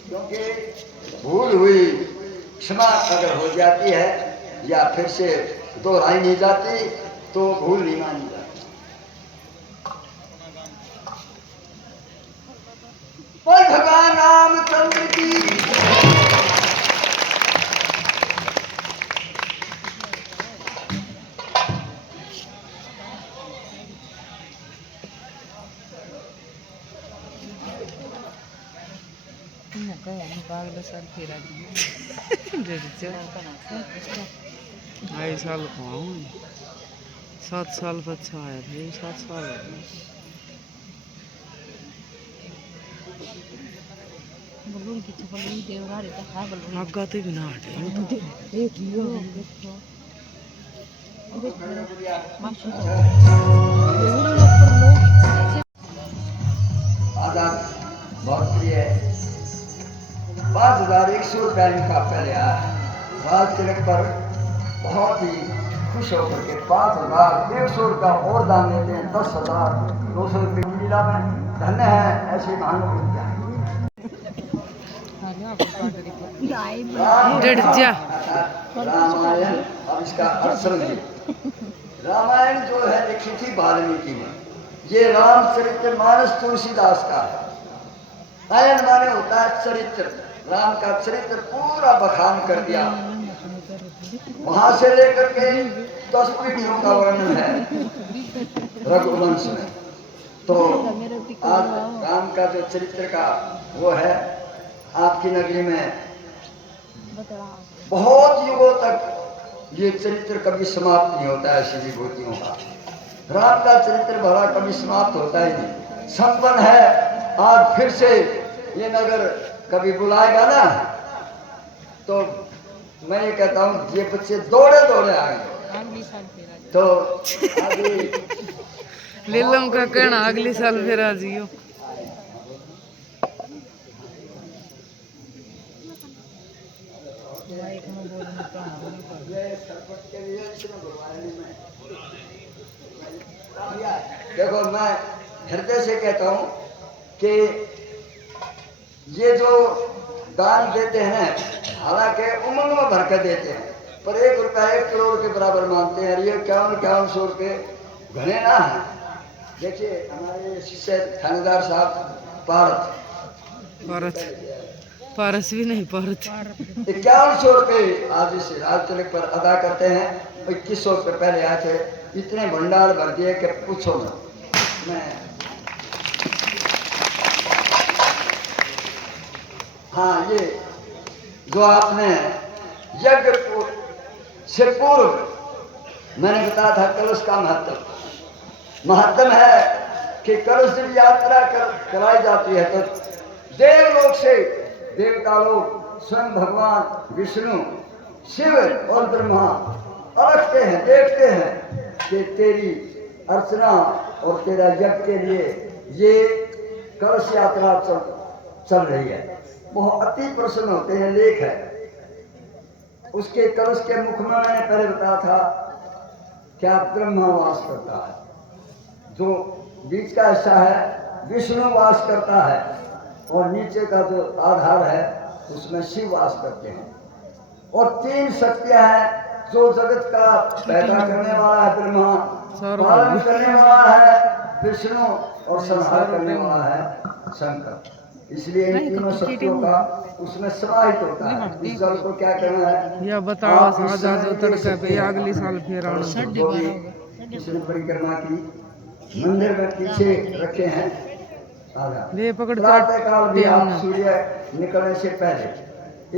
क्योंकि भूल हुई क्षमा अगर हो जाती है या फिर से दोहराई नहीं जाती तो भूल नहीं मानी जाती। भगवान रामचंद्र की सर फेरा दिए आई साल को 7 साल बच्चा आया था, 7 साल हो गए। बलून की बलून देवगा रहता है बलून आगा तो बिना हटे यूं तो एक लियो देखो माशा आजाद बहुत प्रिय है। 5100 रुपया इनका पहले आया है। राज तिलक पर बहुत ही खुश होकर के 5100 रुपया और दान देते हैं। 10,200 रुपये की लीला में धन्य है ऐसे महान विद्या। रामायण अब इसका अर्थ समझिए। रामायण जो है लिखी थी वाल्मीकि ने। ये रामचरित्र मानस तुलसीदास का है। आयन माने होता है चरित्र। राम का चरित्र पूरा बखान कर दिया। वहां से लेकर के 10 पीढ़ियों का वर्णन है रघुवंश में। तो आज राम का जो चरित्र का वो है आपकी नगरी में बहुत युगों तक ये चरित्र कभी समाप्त नहीं होता है। ऐसी विभूतियों का राम का चरित्र भरा कभी समाप्त होता ही नहीं, संपन्न है। आज फिर से ये नगर कभी बुलाएगा ना तो मैं ये कहता हूँ ये बच्चे दौड़े दौड़े आएंगे। तो अभी लीलम का कहना अगले साल फिर आ जियो। देखो मैं हृदय से कहता हूँ कि ये जो दान देते हैं हालांकि उमंग में भर कर देते हैं पर 1 रुपया 1 करोड़ के बराबर मानते हैं। ये 5100 रुपये घने ना है। देखिए हमारे शिष्य थानेदार साहब पारस भी नहीं पारत 5100 रुपये आज इस राज तिलक पर अदा करते हैं। 2100 रुपये पहले आए थे। इतने भंडार भर दिए कि पूछो मत। मैं हाँ ये जो आपने यज्ञ से पूर्व मैंने बताया था कलश का महत्व है कि कलश जब यात्रा कराई जाती है तो देवलोक से देवता लोग स्वयं भगवान विष्णु शिव और ब्रह्मा अलगते हैं, देखते हैं कि तेरी अर्चना और तेरा यज्ञ के लिए ये कलश यात्रा चल रही है। वो अति प्रसन्न होते हैं। लेख है उसके कलश के मुख में मैंने पहले बताया था क्या ब्रह्मा वास करता है, जो बीच का हिस्सा है विष्णु वास करता है और नीचे का जो आधार है उसमें शिव वास करते हैं। और 3 शक्तियां हैं जो जगत का पैदा करने वाला है ब्रह्मा, पालन करने वाला है विष्णु और संहार करने वाला है शंकर। इसलिए इन तीनों शक्तियों का उसमें समाहित होता है। इस जल को क्या करना है या बताओ साजा जो तड़का पे अगले साल फिर आना। इसने परिक्रमा की मंदिर में पीछे रखे हैं। ले पकड़ प्रातःकाल भी आप सूर्य निकलने से पहले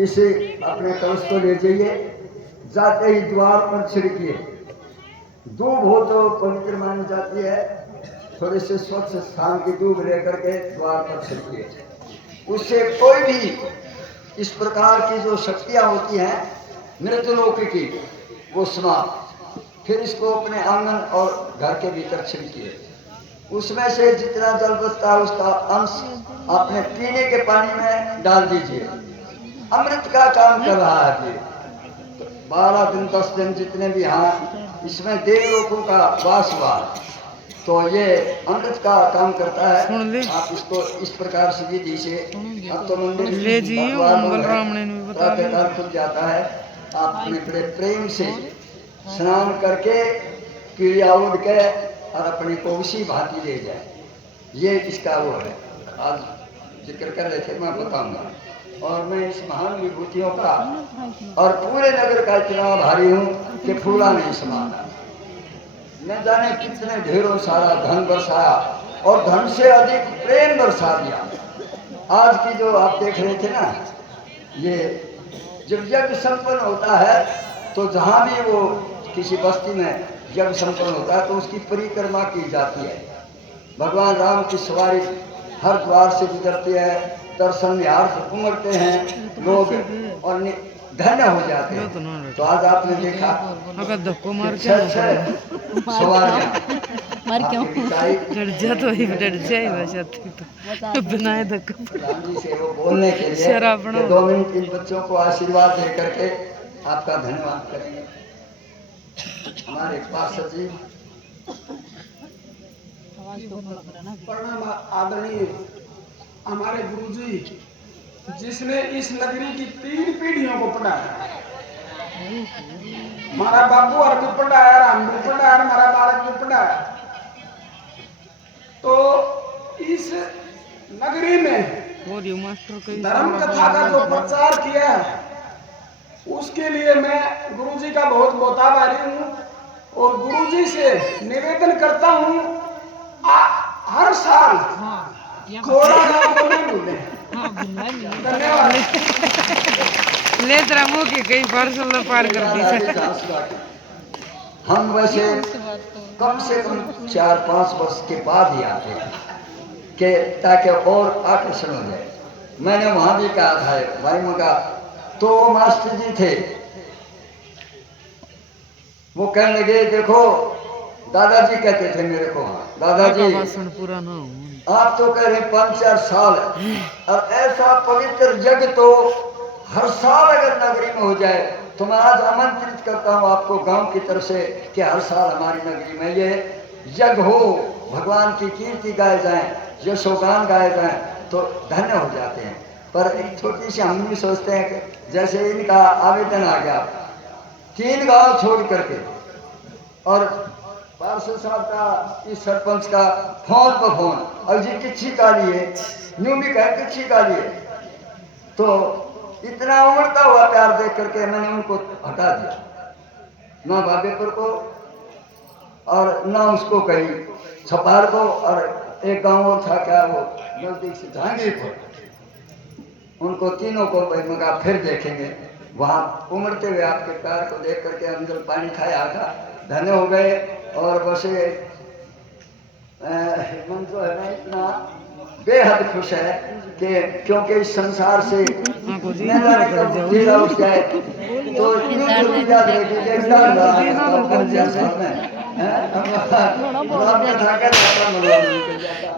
इसे अपने कलश को ले जाइए। जाते ही द्वार पर छिड़किए। दूब हो तो पवित्र मानी जाती है। थोड़े से स्वच्छ स्थान की दूब लेकर के द्वार पर छिड़किए। उससे कोई भी इस प्रकार की जो शक्तियां होती हैं मृतलोक की वो समाप्त। फिर इसको अपने आंगन और घर के भीतर छिड़किए। उसमें से जितना जल बचता है उसका अंश अपने पीने के पानी में डाल दीजिए। अमृत का काम कर रहा है ये। 12 दिन 10 दिन जितने भी यहाँ इसमें देवलोकों का वास हुआ तो ये अमृत का काम करता है। आप इसको इस प्रकार से विधि से अब तो मंदिर ले जियो बलराम ने बता दिया खुल जाता है। आप अपने बड़े प्रेम से स्नान करके पीढ़िया उड़ के और अपनी को उसी भांति ले जाए। ये इसका वो है। आज जिक्र कर रहे थे मैं बताऊंगा। और मैं इस महान विभूतियों का और पूरे नगर का इतना भारी हूँ कि फूला नहीं समाना। न जाने कितने ढेरों सारा धन बरसाया और धन से अधिक प्रेम बरसा दिया। आज की जो आप देख रहे थे ना ये जब यज्ञ संपन्न होता है तो जहाँ भी वो किसी बस्ती में जब संपन्न होता है तो उसकी परिक्रमा की जाती है। भगवान राम की सवारी हर द्वार से गुजरती है, दर्शन निहार से उमड़ते हैं लोग और धन्य हो जाते हैं। तो आज आपने देखा अगर धक्को मार के छह सवारियां डर जा तो ही डर जाए वैसे तो बिना धक्का राम जी से वो बोलने के लिए शराबनो। कि 2 मिनट इन बच्चों को आशीर्वाद दे करके आपका धन्यवाद करेंगे। हमारे पार्षद जी प्रणाम आदरणीय हमारे गुरुजी, जिसने इस नगरी की 3 पीढ़ियों को पढ़ाया। हमारा बापू और भी पढ़ाया, राम भी पढ़ाया, हमारा बालक भी पढ़ाया। तो इस नगरी में और यू मास्टर कई धर्म कथा का जो प्रचार किया है, उसके लिए मैं गुरुजी का बहुत बहुत आभारी हूँ और गुरुजी से निवेदन करता हूँ हर साल थोड़ा गाँव नहीं भूले। धन्यवाद। ले तेरा मुंह के कई पार्सल पार कर दी। हम वैसे कम से कम 4-5 वर्ष के बाद ही आते हैं कि ताकि और आकर्षण हो जाए। मैंने वहां भी कहा था भाई मगा, तो मास्टर जी थे, वो कहने लगे देखो दादाजी कहते थे मेरे को, दादाजी पूरा ना हो आप तो कह रहे 5-4 साल और ऐसा पवित्र यज्ञ तो हर साल अगर नगरी में हो जाए तो मैं आज आमंत्रित करता हूँ आपको गांव की तरफ से कि हर साल हमारी नगरी में ये यज्ञ हो, भगवान की कीर्ति गाए जाए, यशोगान गाए जाए तो धन्य हो जाते हैं। पर एक छोटी सी हम भी सोचते हैं कि जैसे इनका आवेदन आ गया 3 गांव छोड़ करके और पार्षद साहब का, इस सरपंच का फोन पर फोन और जी किच्छी का लिए यूं भी कहे किच्छी का लिए, तो इतना उमड़ता हुआ प्यार देख करके मैंने उनको हटा दिया, ना बागेपुर को और ना उसको कहीं छपार को, और एक गांव और था क्या वो गलती से जहांगीरपुर, उनको तीनों को मगा फिर देखेंगे। वहाँ उमड़ते हुए आपके प्यार को देख करके अंदर पानी खाया था, धन्य हो गए। और वैसे मन जो है ना इतना बेहद खुश है कि क्योंकि इस संसार से उठ जाए तो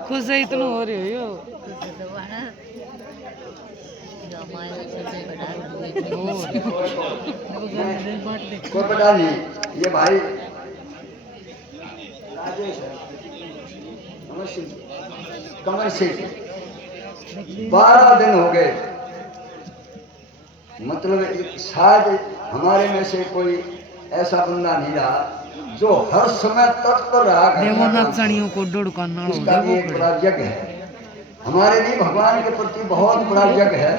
खुश है इतना हो रही हो कोई पता नहीं। ये भाई राजेश है, कमर सिंह 12 दिन हो गए, मतलब शायद हमारे में से कोई ऐसा बंदा नहीं रहा जो हर समय तत्पर रहा। को इसका भी एक बड़ा यज्ञ है हमारे लिए, भगवान के प्रति बहुत बड़ा यज्ञ है।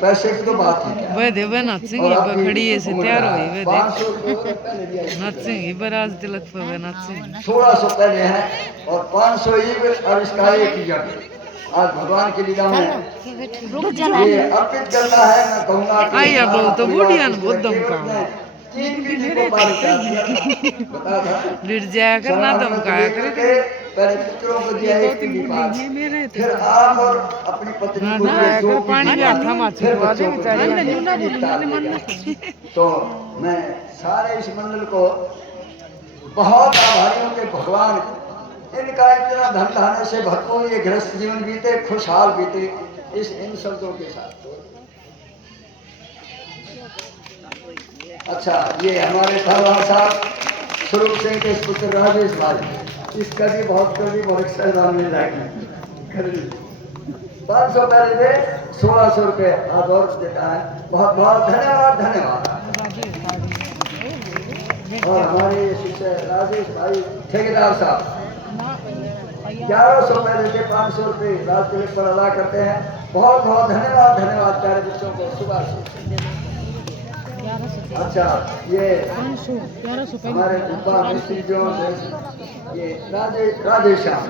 पैसे की तो बात ही क्या, वे देवे नाचिंग खड़ी ऐसे तैयार हुई वे देख नाचिंग बराज तिलक पे वे नाचिंग 1600 पहले हैं और 500 और इसका एक यज्ञ आज भगवान की लीला में ये अर्पित करना है। मैं कहूँगा आइया बहुत तो बूढ़िया ने बहुत दम का बता था लिट जाया करना दम का करे पहले पितरों को दिया एक पीढ़ी पास, फिर आप और अपनी पत्नी को दिया 2 पानी पीढ़ी, भी था माची फिर वादे बच्चों को दिया। तो मैं सारे इस मंडल को बहुत आभारी हूँ कि भगवान इनका इतना धन धाने से भरपूर ये गृहस्थ जीवन बीते, खुशहाल बीते इस इन शब्दों के साथ। अच्छा, ये हमारे पहलवान साहब स्वरूप सिंह के पुत्र राजेश भाई, इसका भी बहुत कभी बहुत सहयोग मिल जाएगी। 500 पहले थे, 1600 रुपये आज और देता है। बहुत बहुत धन्यवाद धन्यवाद। और हमारे शिष्य राजेश भाई ठेकेदार साहब 1100 पहले थे, 500 रुपये राज तिलक पर अदा करते हैं। बहुत बहुत धन्यवाद धन्यवाद प्यारे बच्चों को सुबह से। अच्छा, ये हमारे मिस्त्री जो ये राजेश श्याम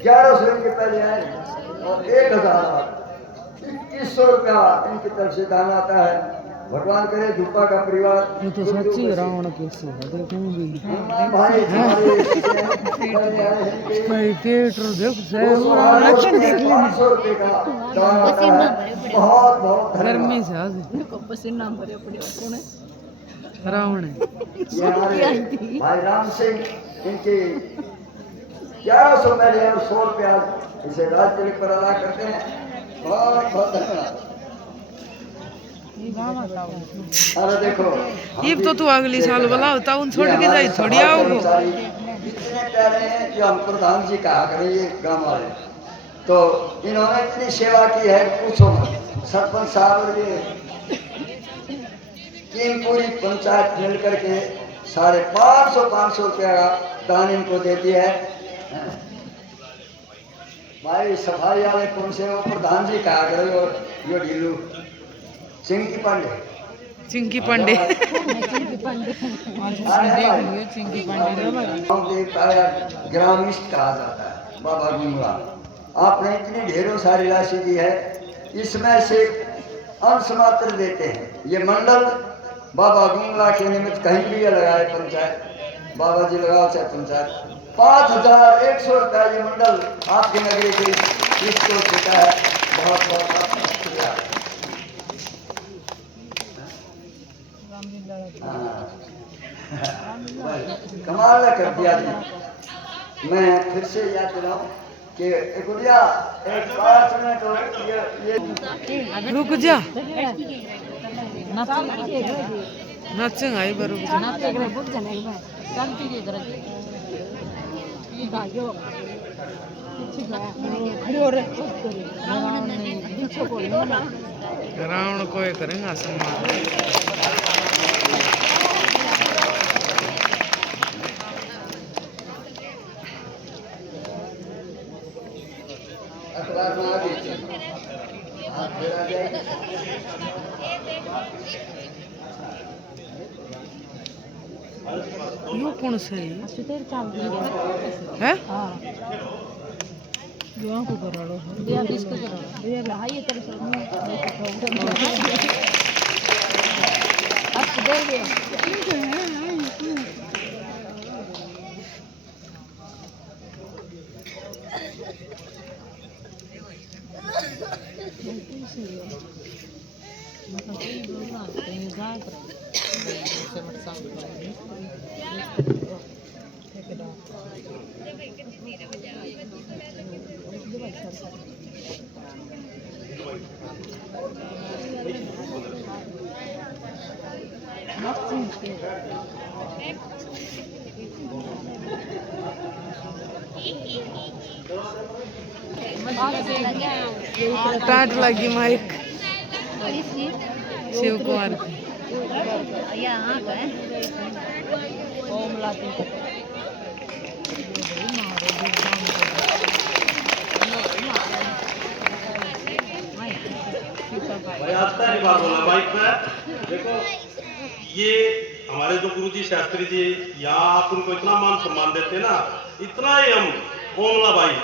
1100 इनके पहले आए और 1000 2100 रुपया इनकी तरफ से दान आता है। भगवान करे धूपा का परिवार ये तो सच्ची रावण कैसे है देखूंगी हनुमान भाई हमारे भाई पेट्रोल देख से 500 रुपए का दान आता है। बहुत बहुत गर्मी धन्यवाद। से आज पसीना भरे पड़े कौन है रावण है ये हमारे भाई राम सिंह इनकी 1100 पहले और 100 रुपया इसे राज्य पर अदा करते हैं। बहुत बहुत धन्यवाद। अरे देखो ये तो तू अगली साल बुला होता उन छोड़ के जाए थोड़ी आओगे इतने प्यारे हैं जो हम प्रधान जी कहा करें ये गांव वाले, तो इन्होंने इतनी सेवा की है पूछो मत। सरपंच साहब और ये टीम पूरी पंचायत मिल करके 550 रुपया का दान इनको देती है। भाई सफाई वाले कौन से वो प्रधान जी कहा करें और यो ढीलू चिंकी पांडे चिंकी पांडे ग्रामिष्ट कहा जाता है बाबा गुंगला। आपने इतनी ढेरों सारी राशि दी है, इसमें से अंश मात्र देते हैं। ये मंडल बाबा गुंगला के निमित्त कहीं भी ये लगाए पंचायत, बाबा जी लगाओ चाहे पंचायत, 5100 रुपया ये मंडल आपकी नगरी के इसको देता है। बहुत बहुत आपका शुक्रिया। कमाल कर दिया जी। मैं फिर से याद दिलाऊं कि गुड़िया एक 5 मिनट और ये रुक जा नाचेंगे आई बार रुक जा रावण को ये करेंगे सम्मान अखबार में आ गई हाथ फेरा जाए। यो कौन से है यहाँ को करा लो इसको करा लो ये भाई ये तेरे सामने दे दे टाट लगी माइक शिव कुमार की भाई आज का ही बात बोला बाइक में देखो, ये हमारे जो गुरुजी शास्त्री जी यहाँ आप उनको इतना मान सम्मान देते हैं ना, इतना ही हम कोमला भाई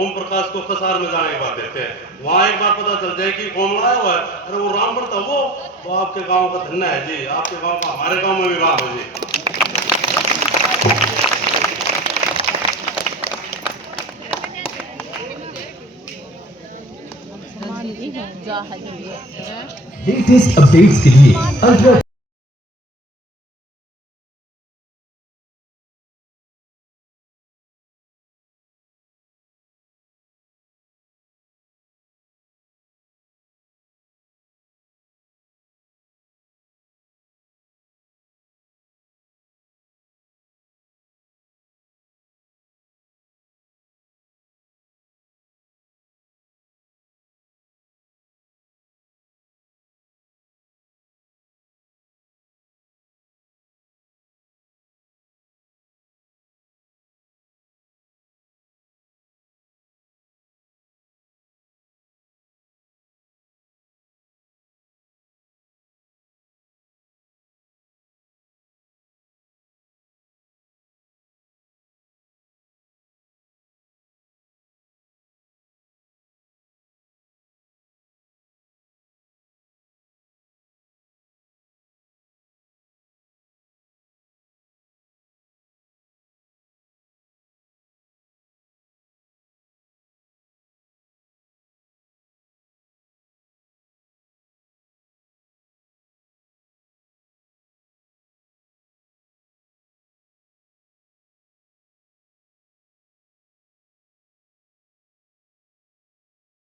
ओम प्रकाश को कसार में जाने के बाद देते हैं। वहाँ एक बार पता चल जाए कि कोमला आया हुआ है, अरे वो राम पड़ता वो तो आपके गांव का धन्य है जी, आपके गांव का हमारे गांव में भी राम है जी। लेटेस्ट अपडेट्स के लिए अल्ट्रा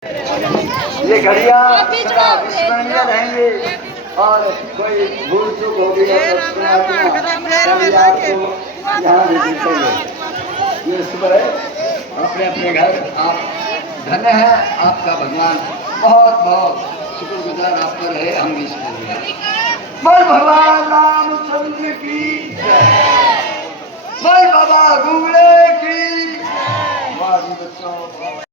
ये घड़ियाँ सदा विस्मरणीय रहेंगे और कोई भूल चूक होगी तो यहाँ भी दिखेंगे। ये सुबह अपने अपने घर आप धन्य है, आपका भगवान बहुत बहुत शुक्रगुजार आप पर है, हम भी शुक्रगुजार। बोल भगवान रामचंद्र की जय, बोल बाबा गुगले की। वाह जी बच्चों।